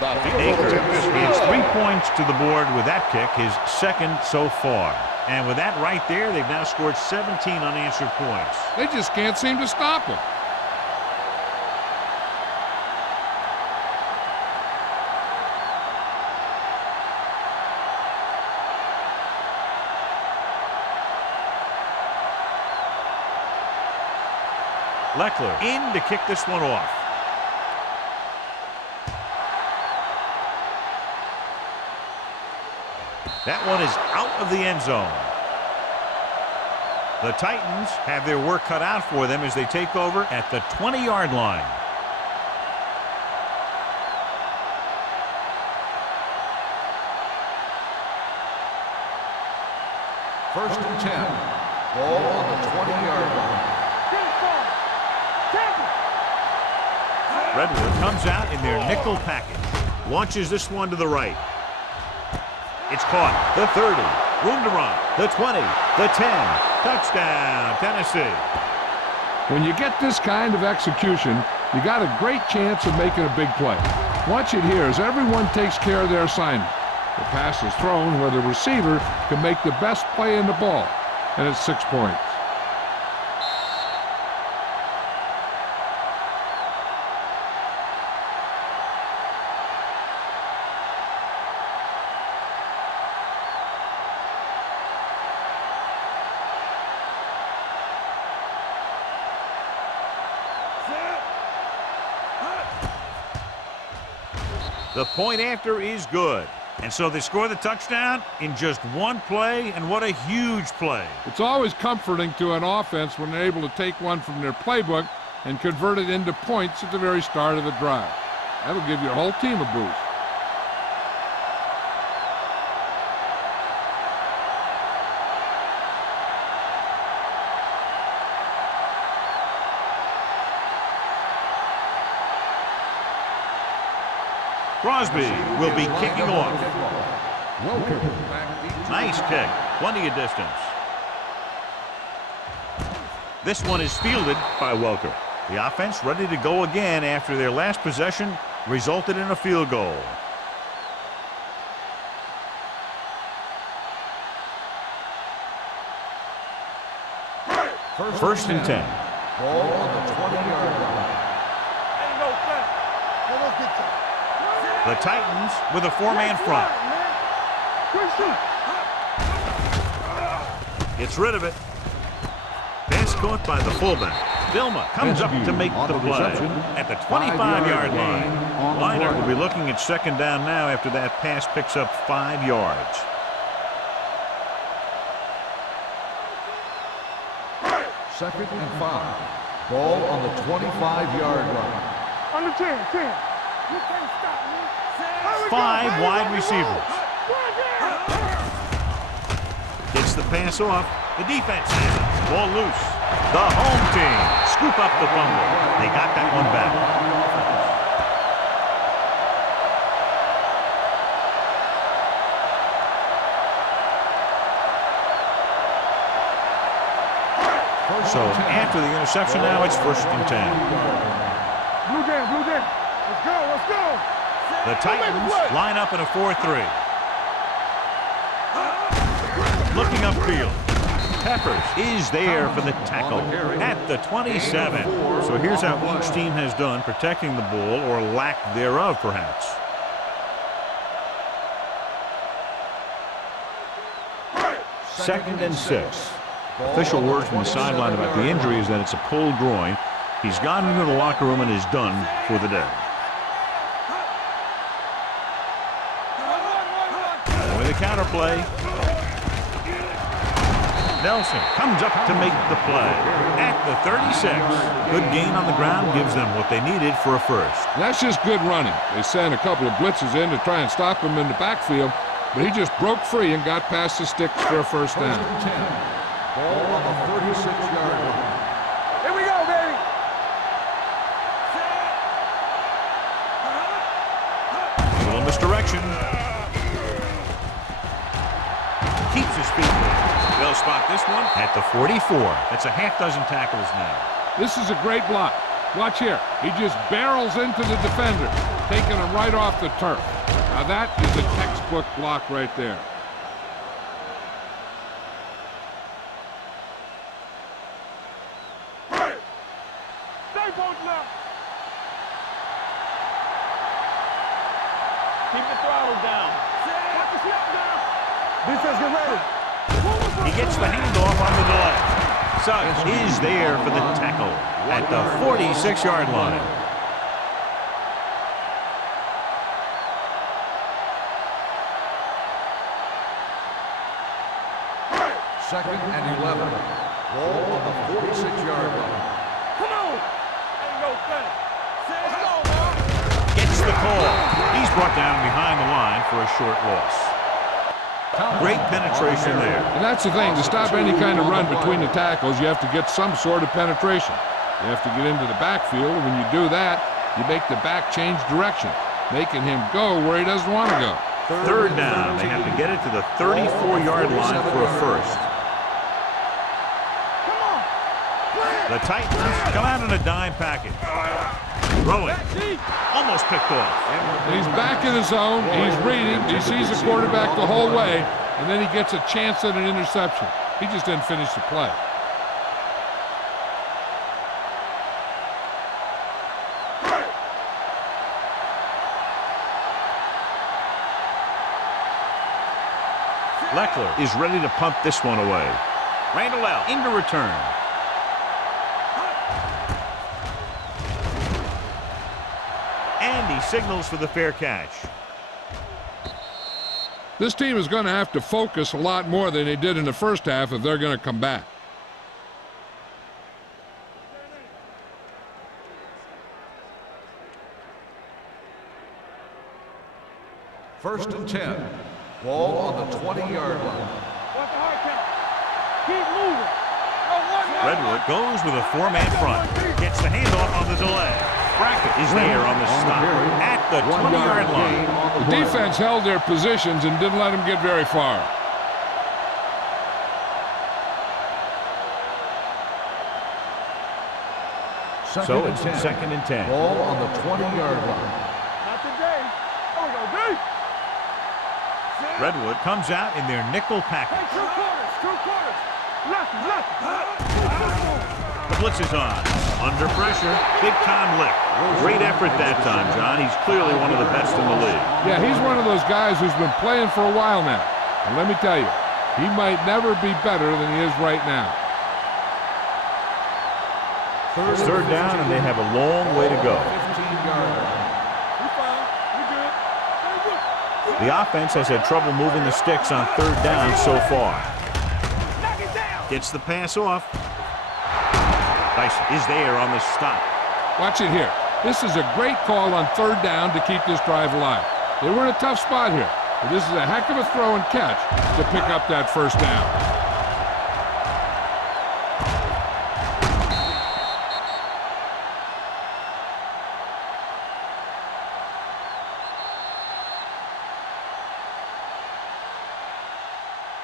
Akers adds 3 points to the board with that kick, his 2nd so far. And with that right there, they've now scored 17 unanswered points. They just can't seem to stop him. Leckler in to kick this one off. That one is out of the end zone. The Titans have their work cut out for them as they take over at the 20-yard line. First and 10. Ball on the 20-yard line. Redwood comes out in their nickel package. Launches this one to the right. It's caught. The 30. Room to run. The 20. The 10. Touchdown, Tennessee. When you get this kind of execution, you got a great chance of making a big play. Watch it here as everyone takes care of their assignment. The pass is thrown where the receiver can make the best play in the ball, and it's 6 points. The point after is good. And so they score the touchdown in just one play, and what a huge play. It's always comforting to an offense when they're able to take one from their playbook and convert it into points at the very start of the drive. That'll give your whole team a boost. Crosby will be kicking off. Nice kick. Plenty of distance. This one is fielded by Welker. The offense ready to go again after their last possession resulted in a field goal. First and 10. Ball on the 20-yard line. The Titans with a four-man front. Gets rid of it. Pass caught by the fullback. Vilma comes up to make the play at the 25-yard line. Liner will be looking at second down now after that pass picks up 5 yards. Second and 5. Ball on the 25-yard line. On the 10. You can't stop me. 5 wide receivers. Gets the pass off. The defense has it. Ball loose. The home team scoop up the fumble. They got that one back. So after the interception now it's first and 10. Blue game. Let's go. The Titans line up in a 4-3. Looking upfield. Peppers is there for the tackle at the 27. So here's how each team has done protecting the ball, or lack thereof, perhaps. Second and 6. Official word from the sideline about the injury is that it's a pulled groin. He's gone into the locker room and is done for the day. With a counter play. Nelson comes up to make the play at the 36. Good gain on the ground gives them what they needed for a first. That's just good running. They sent a couple of blitzes in to try and stop him in the backfield, but he just broke free and got past the sticks for a first down. Ball on the 36-yard line. Here we go, baby. A little misdirection. Keeps his feet moving. They'll spot this one at the 44. That's a half dozen tackles now. This is a great block. Watch here. He just barrels into the defender, taking him right off the turf. Now that is a textbook block right there. Keep the throttle down. Defense, get ready. He gets the handoff on the delay. Suggs is there for the tackle at the 46-yard line. Second and 11. Ball on the 46-yard line. Come on. Ain't no thing. Let's go, man. Gets the call. He's brought down behind the line for a short loss. Great penetration there. And that's the thing. To stop any kind of run between the tackles, you have to get some sort of penetration. You have to get into the backfield, and when you do that, you make the back change direction, making him go where he doesn't want to go. Third down. They have to get it to the 34-yard line for a first. The Titans come out in a dime package. Throwing. Almost picked off. He's back in his zone. He's reading. He sees the quarterback the whole way, and then he gets a chance at an interception. He just didn't finish the play. Leckler is ready to punt this one away. Randall out into return. And he signals for the fair catch. This team is going to have to focus a lot more than they did in the first half if they're going to come back. First and 10. Ball on the 20-yard line. What's the hard count? Keep moving. Redwood goes with a four-man front. Gets the handoff on the delay. Brackett is there on the stop at the 20-yard line. The defense held their positions and didn't let them get very far. So it's second and 10. Ball on the 20-yard line. Not today. Oh, we go deep. Redwood comes out in their nickel package. Hey, two quarters. Left. The blitz is on. Under pressure, big-time lick. Great effort that time, John. He's clearly one of the best in the league. Yeah, he's one of those guys who's been playing for a while now. And let me tell you, he might never be better than he is right now. It's third down, and they have a long way to go. 15-yard line. We fine. We good. Very good. The offense has had trouble moving the sticks on third down so far. Knock it down. Gets the pass off. Dyson is there on the stop. Watch it here. This is a great call on third down to keep this drive alive. They were in a tough spot here, but this is a heck of a throw and catch to pick up that first down.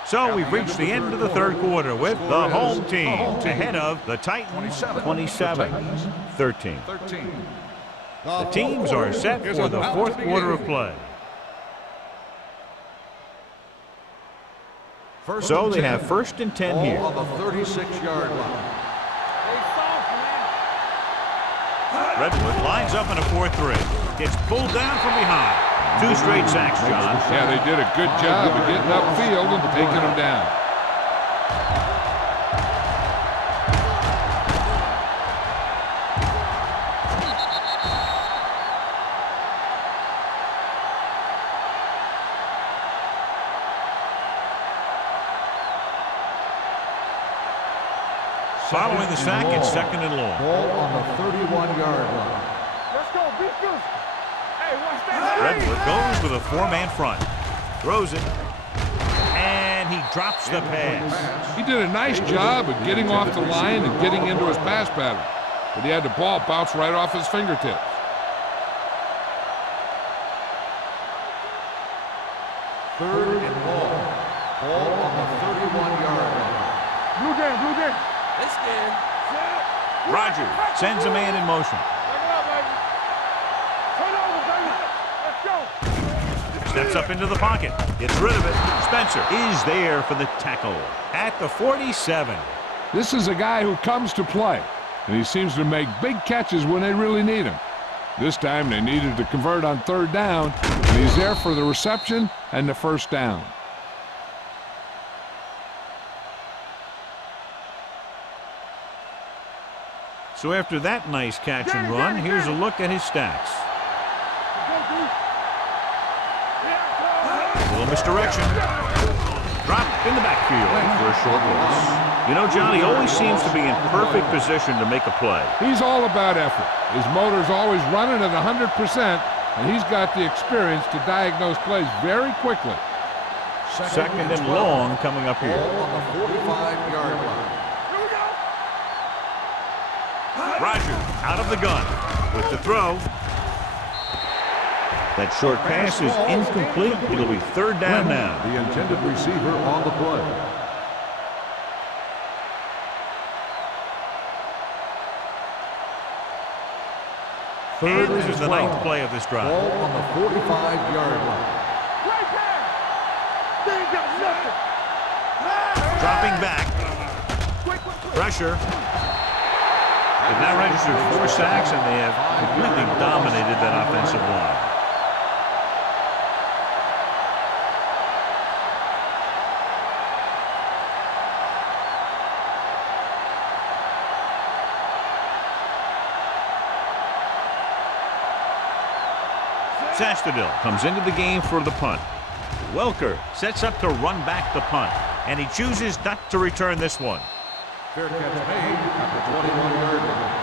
So we've reached the end of the third quarter with the home team ahead of the Titans 27-13. The teams are set for the fourth quarter of play. So they have first and 10 here. Ball on the 36-yard line. Hey, soft, man. Redwood lines up in a 4-3. Gets pulled down from behind. 2 straight sacks, John. Yeah, they did a good job of getting upfield and taking them down. Following the sack, it's second and long. Ball on the 31-yard line. Let's go. Be good. Hey, watch that. Redwood goes with a 4-man front. Throws it. And he drops the pass. He did a nice job of getting off the line and getting into his pass pattern, but he had the ball bounce right off his fingertips. Third and long. Ball on the 31-yard line. Blue game. They scared. Rogers sends a man in motion. Back it up, baby. Turn over, baby. Let's go. Steps up into the pocket. Gets rid of it. Spencer is there for the tackle at the 47. This is a guy who comes to play, and he seems to make big catches when they really need him. This time they needed to convert on third down, and he's there for the reception and the first down. So after that nice catch and run, here's a look at his stats. A little misdirection. Drop in the backfield for a short loss. You know, John, he always seems to be in perfect position to make a play. He's all about effort. His motor's always running at 100%, and he's got the experience to diagnose plays very quickly. Second and long coming up here. Ball on the 45-yard line. Rogers out of the gun with the throw. That short pass is incomplete. It'll be third down now. The intended receiver on the play. And this is the ninth play of this drive. Ball on the 45-yard line. Right there. They ain't got nothing. Dropping back. Pressure. They've now registered 4 sacks, and they have completely dominated that offensive line. Sastadil comes into the game for the punt. Welker sets up to run back the punt, and he chooses not to return this one. Fair catch made at the 21-yard line.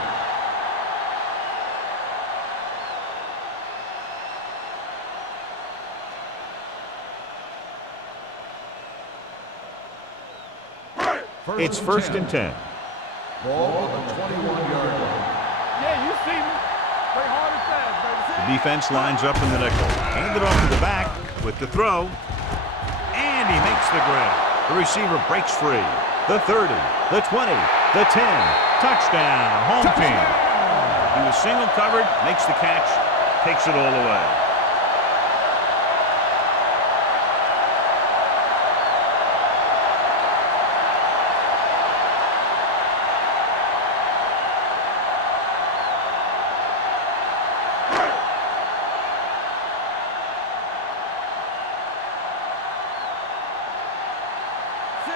It's first and 10. Ball on the 21-yard line. Yeah, you see me. Play hard and fast, baby. The defense lines up in the nickel. Hand it off to the back with the throw. And he makes the grab. The receiver breaks free. The 30, the 20, the 10. Touchdown, home team. He was single covered, makes the catch, takes it all away.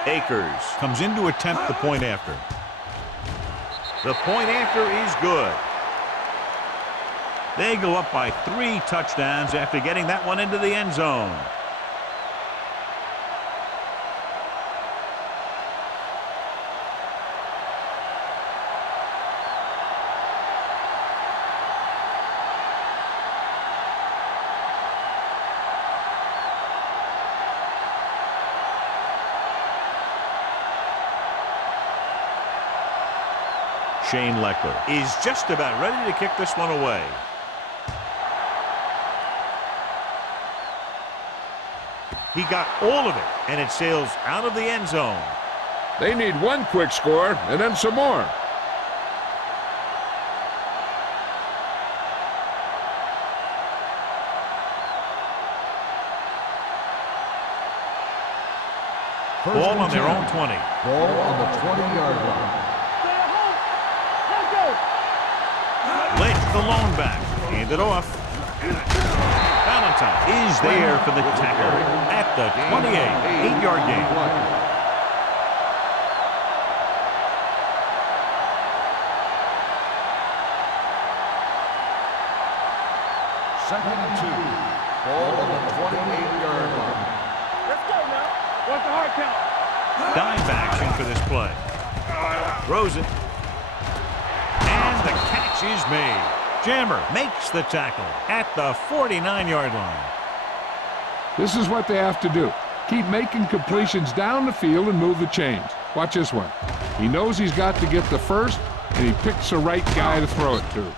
Akers comes in to attempt the point after. The point after is good. They go up by 3 touchdowns after getting that one into the end zone. Shane Leckler is just about ready to kick this one away. He got all of it, and it sails out of the end zone. They need one quick score and then some more. Ball on their own 20. Ball on the 20-yard line. Lynch, the lone back. Hand it off. Valentine is there for the tackle at the 28. 8-yard gain. Second and 2. Ball on the 28-yard line. Let's go now. What's the hard count? Dive action for this play. Throws it. And the catch is made. Jammer makes the tackle at the 49-yard line. This is what they have to do. Keep making completions down the field and move the chains. Watch this one. He knows he's got to get the first, and he picks the right guy to throw it to.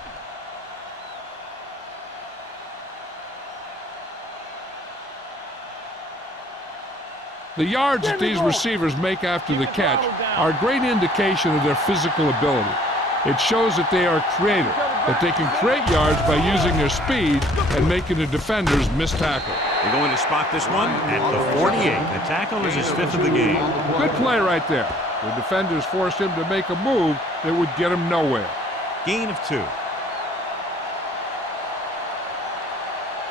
The yards that these receivers make after the catch are a great indication of their physical ability. It shows that they are creative, that they can create yards by using their speed and making the defenders miss tackle. They're going to spot this one at the 48. The tackle is his 5th of the game. Good play right there. The defenders forced him to make a move that would get him nowhere. Gain of 2.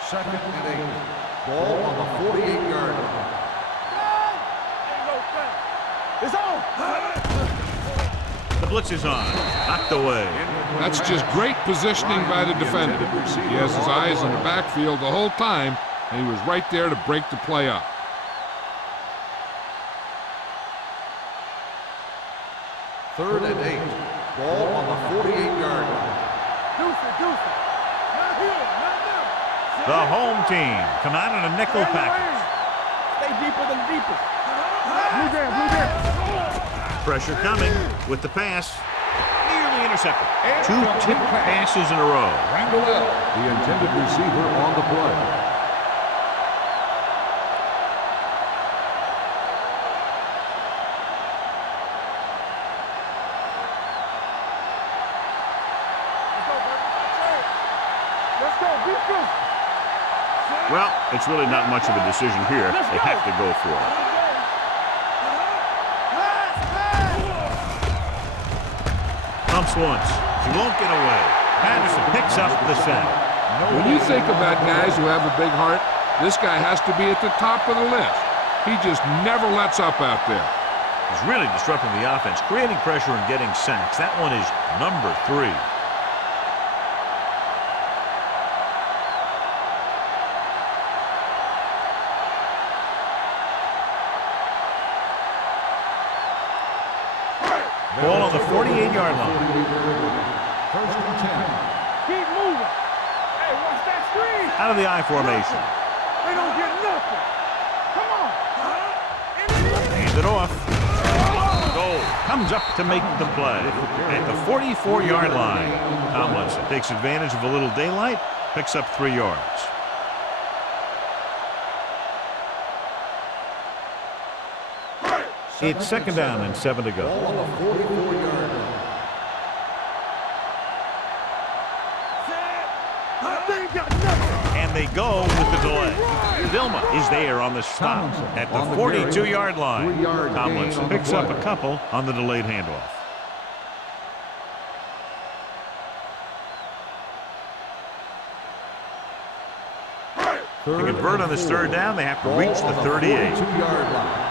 Second and 8. Ball on the 48-yard line. It's on. The blitz is on. Knocked away. That's just great positioning by the defender. He has his eyes in the backfield the whole time, and he was right there to break the play up. Third and 8. Ball on the 48-yard line. Deuce it. Not here. Not now. The home team come out in a nickel package. Stay deeper than deepest. Blue jam. Pressure coming with the pass. Nearly intercepted. 2 tipped passes in a row. Randall L., the intended receiver on the play. Let's go. Beat you. Well, it's really not much of a decision here. They have to go for it. Pumps once. He won't get away. Patterson picks up the sack. When you think about guys who have a big heart, this guy has to be at the top of the list. He just never lets up out there. He's really disrupting the offense, creating pressure and getting sacks. That one is number 3. Ball on the 48-yard line. First and 10. Keep moving. Hey, watch that screen. Out of the I formation. They don't get nothing. Come on. Hand it off. Goal. Comes up to make the play. At the 44-yard line, Tomlinson takes advantage of a little daylight, picks up 3 yards. It's second down and 7 to go. Ball on the 44-yard line. They ain't got nothing. And they go with the delay. Vilma is there on the stop at the 42-yard line. 3-yard Tomlinson gain on the picks up play. a couple on the delayed handoff. To convert on this third down, they have to reach the 38. 42-yard line.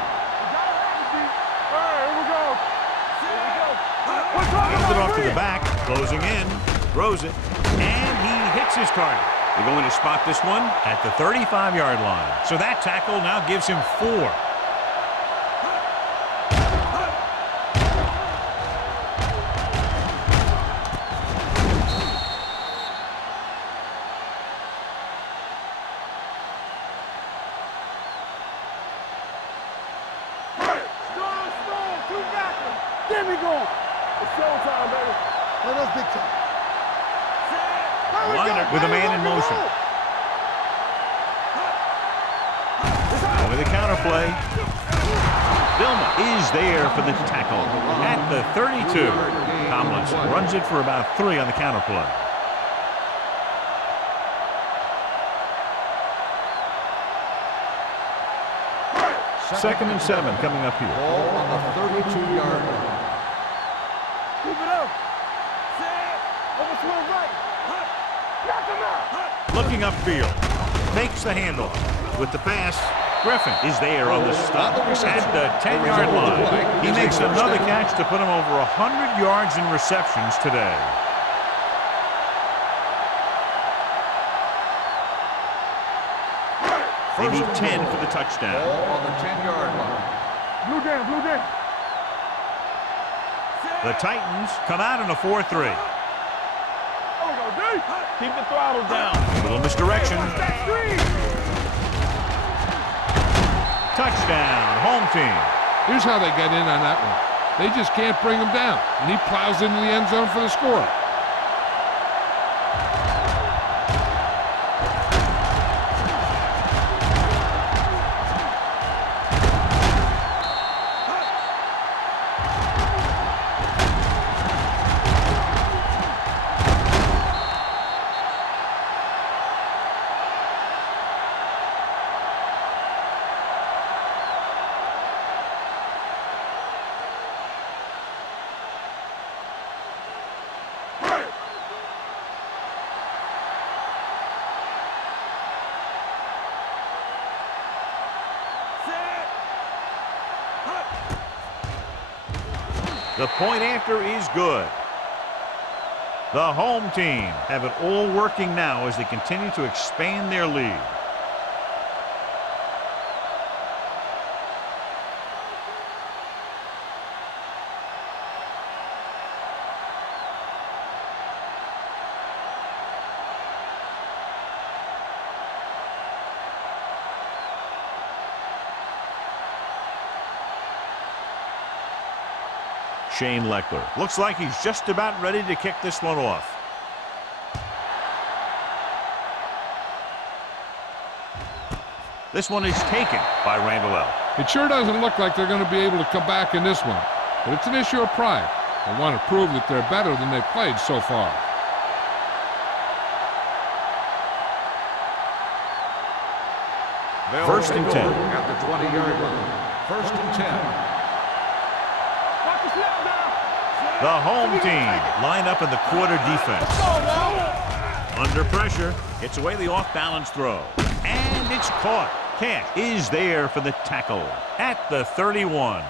Hands it off to the back, closing in, throws it, and he hits his target. They're going to spot this one at the 35-yard line. So that tackle now gives him 4. There we go. It's showtime, baby. Let us big time. Liner with a man in motion. With the counter play. Vilma is there for the tackle at the 32. Tomlinson runs it for about 3 on the counter play. Second and 7 coming up here. Ball on the 32-yard line. Keep it up. Over to the right. Knock him out. Looking upfield. Takes the handoff. With the pass, Griffin is there on the stop at the 10-yard line. He makes another catch to put him over 100 yards in receptions today. They need 10 for the touchdown. Ball on the 10-yard line. Blue down, blue down. The Titans come out in a 4-3. Oh, go deep. Keep the throttle down. A little misdirection. That screen. Touchdown, home team. Here's how they get in on that one. They just can't bring him down, and he plows into the end zone for the score. The point after is good. The home team have it all working now as they continue to expand their lead. Shane Leckler looks like he's just about ready to kick this one off. This one is taken by Randall L. It sure doesn't look like they're going to be able to come back in this one, but it's an issue of pride. They want to prove that they're better than they've played so far. First and 10. At the 20-yard line. First and 10. Watch the snap now. The home team line up in the quarter defense. Under pressure, gets away the off-balance throw. And it's caught. Cash is there for the tackle at the 31.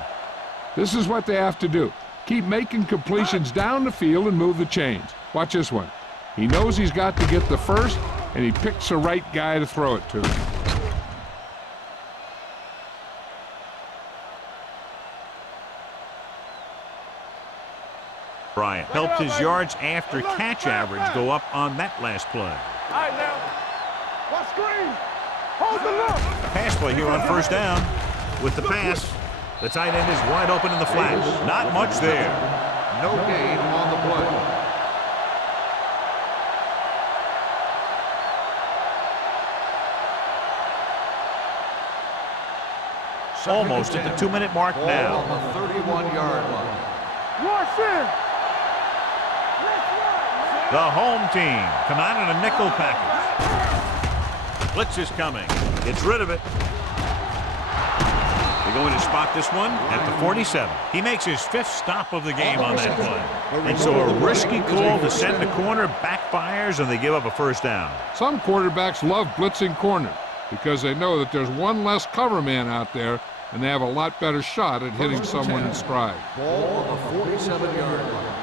This is what they have to do. Keep making completions down the field and move the chains. Watch this one. He knows he's got to get the first, and he picks the right guy to throw it to. Bryant helped his yards after catch average go up on that last play. All right, now. Watch screen. Hold the look. Pass play here on first down. With the pass, the tight end is wide open in the flat. Not much there. No gain on the play. Almost at the 2-minute mark Ball now. on the 31-yard line. Rush in. The home team come out in a nickel package. Blitz is coming. Gets rid of it. They're going to spot this one at the 47. He makes his 5th stop of the game on that play. And so a risky call to send the corner backfires, and they give up a first down. Some quarterbacks love blitzing corners because they know that there's one less cover man out there, and they have a lot better shot at hitting someone in stride. Ball on the 47-yard line.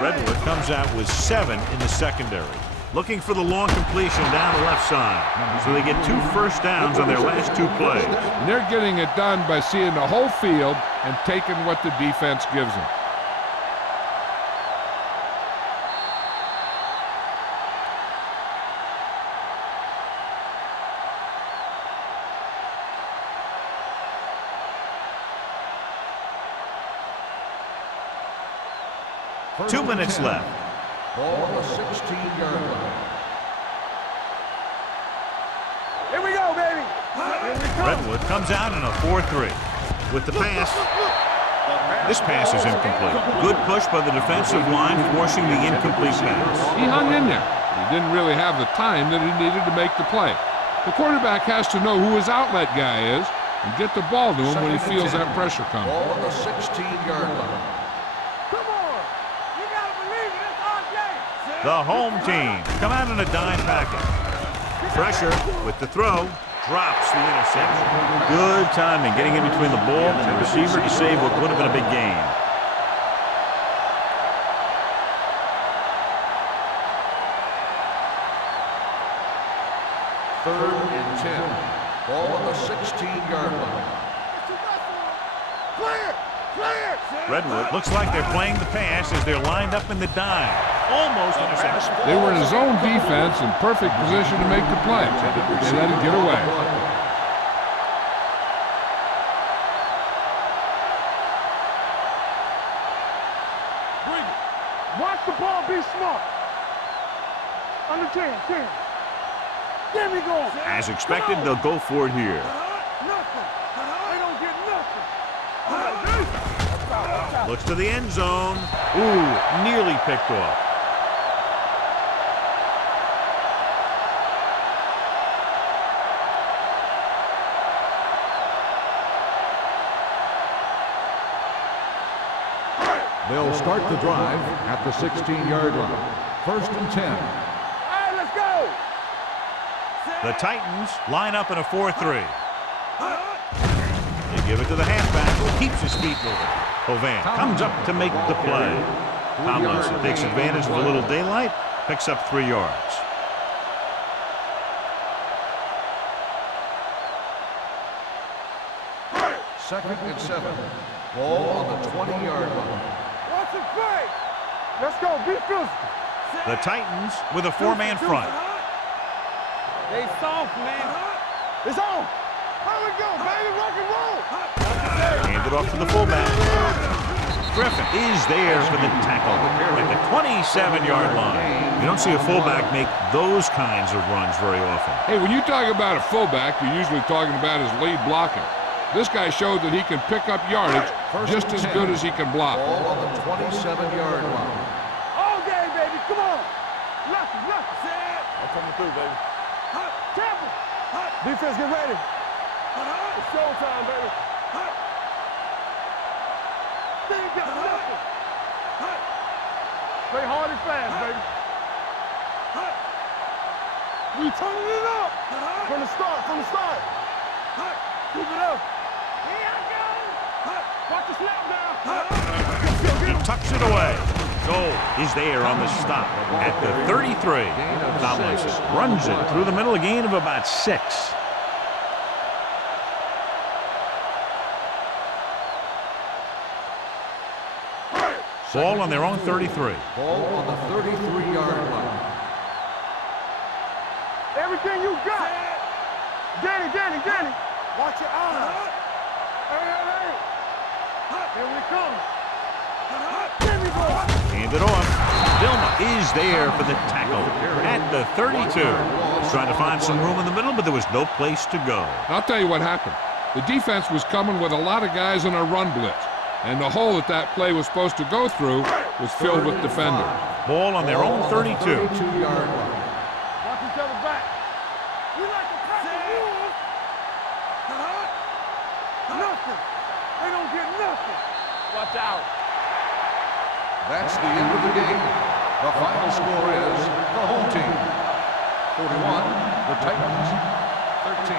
Redwood comes out with 7 in the secondary. Looking for the long completion down the left side. So they get 2 first downs on their last 2 plays. And they're getting it done by seeing the whole field and taking what the defense gives them. First 2 and minutes 10. left. Ball on the 16-yard line. Here we go, baby. Here we go. Redwood comes out in a 4-3. With the pass. This pass is incomplete. Good push by the defensive line, forcing the incomplete pass. He hung in there. He didn't really have the time that he needed to make the play. The quarterback has to know who his outlet guy is and get the ball to him when he feels that pressure coming. Ball on the 16-yard line. Come on. You got to believe it. It's our game. The home team come out in a dime package. Pressure with the throw. Drops the interception. Good timing getting in between the ball and the receiver to save what would have been a big gain. Third and 10. Ball on the 16-yard line. Clear. Clear. Redwood looks like they're playing the pass as they're lined up in the dime. Almost interception. They were in his own defense in perfect position to make the play. They let it get away. Watch the ball, be smart. Under 10, 10. There we go. As expected, they'll go for it here. Nothing. They don't get nothing. Looks to the end zone. Ooh, nearly picked off. They'll start the drive at the 16-yard line. First and 10. All right, let's go. The Titans line up in a 4-3. They give it to the halfback who keeps his feet moving. Hovan comes up to make the play. Tomlinson takes advantage of a little daylight, picks up 3 yards. Second and 7. Ball on the 20-yard line. Watch it play. Let's go. Be physical. The Titans with a 4-man front. They soft, man. It's on. How we go, baby? Rock and roll. Handed off to the fullback. Griffin is there for the tackle at the 27-yard line. You don't see a fullback make those kinds of runs very often. Hey, when you talk about a fullback, you're usually talking about his lead blocking. This guy showed that he can pick up yardage just as good as he can block. Ball on the 27-yard line. All game, baby. Come on. Lucky. I'm coming through, baby. Tampa. Defense, get ready. It's showtime, baby. They ain't got nothing. Play hard and fast, baby. We turning it up. From the start. Keep it up. Here I go. Watch the snap now. He tucks it away. Goal is there on the stop at the 33. Tomlinson runs it through the middle, a gain of about 6. Ball on their own 33. Ball on the 33-yard line. Everything you got. Danny. Watch your eyes. Hey. Here we come. Give me ball. Hand it off. Dilma is there for the tackle at the 32. Trying to find some room in the middle, but there was no place to go. I'll tell you what happened. The defense was coming with a lot of guys in a run blitz, and the hole that play was supposed to go through was filled with defenders. Ball on their own 32. 32-yard line. Watch each other back. We like to cut the rules. Nothing. They don't get nothing. Watch out. That's the end of the game. The final score is the home team 41, the Titans 13.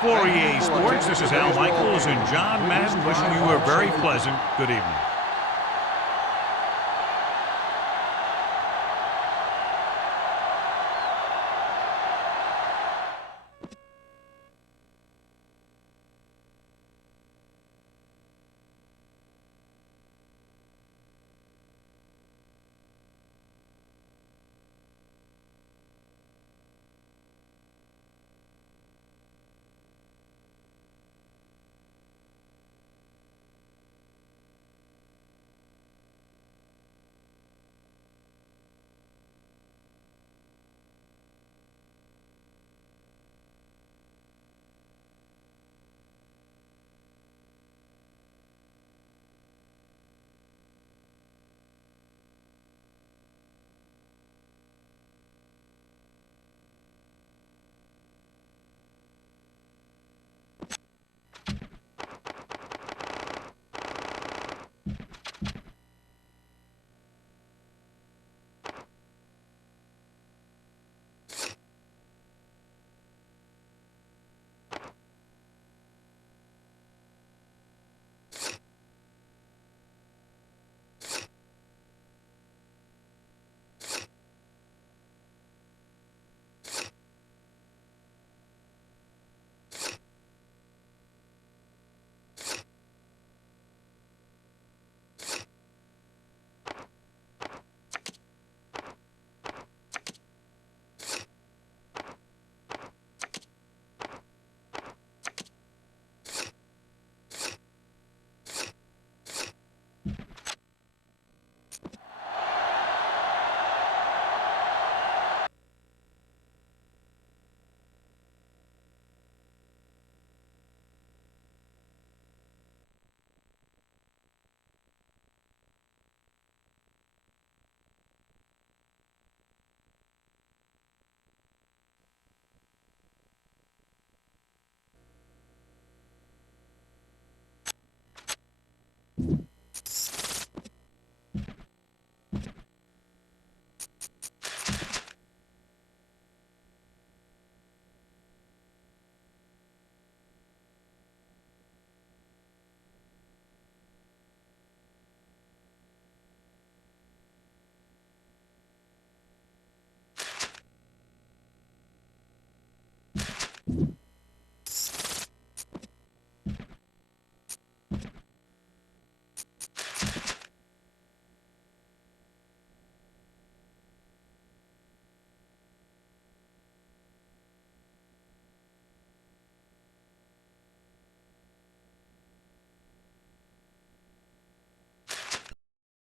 For EA Sports, this is Al Michaels and John Madden wishing you a very pleasant good evening.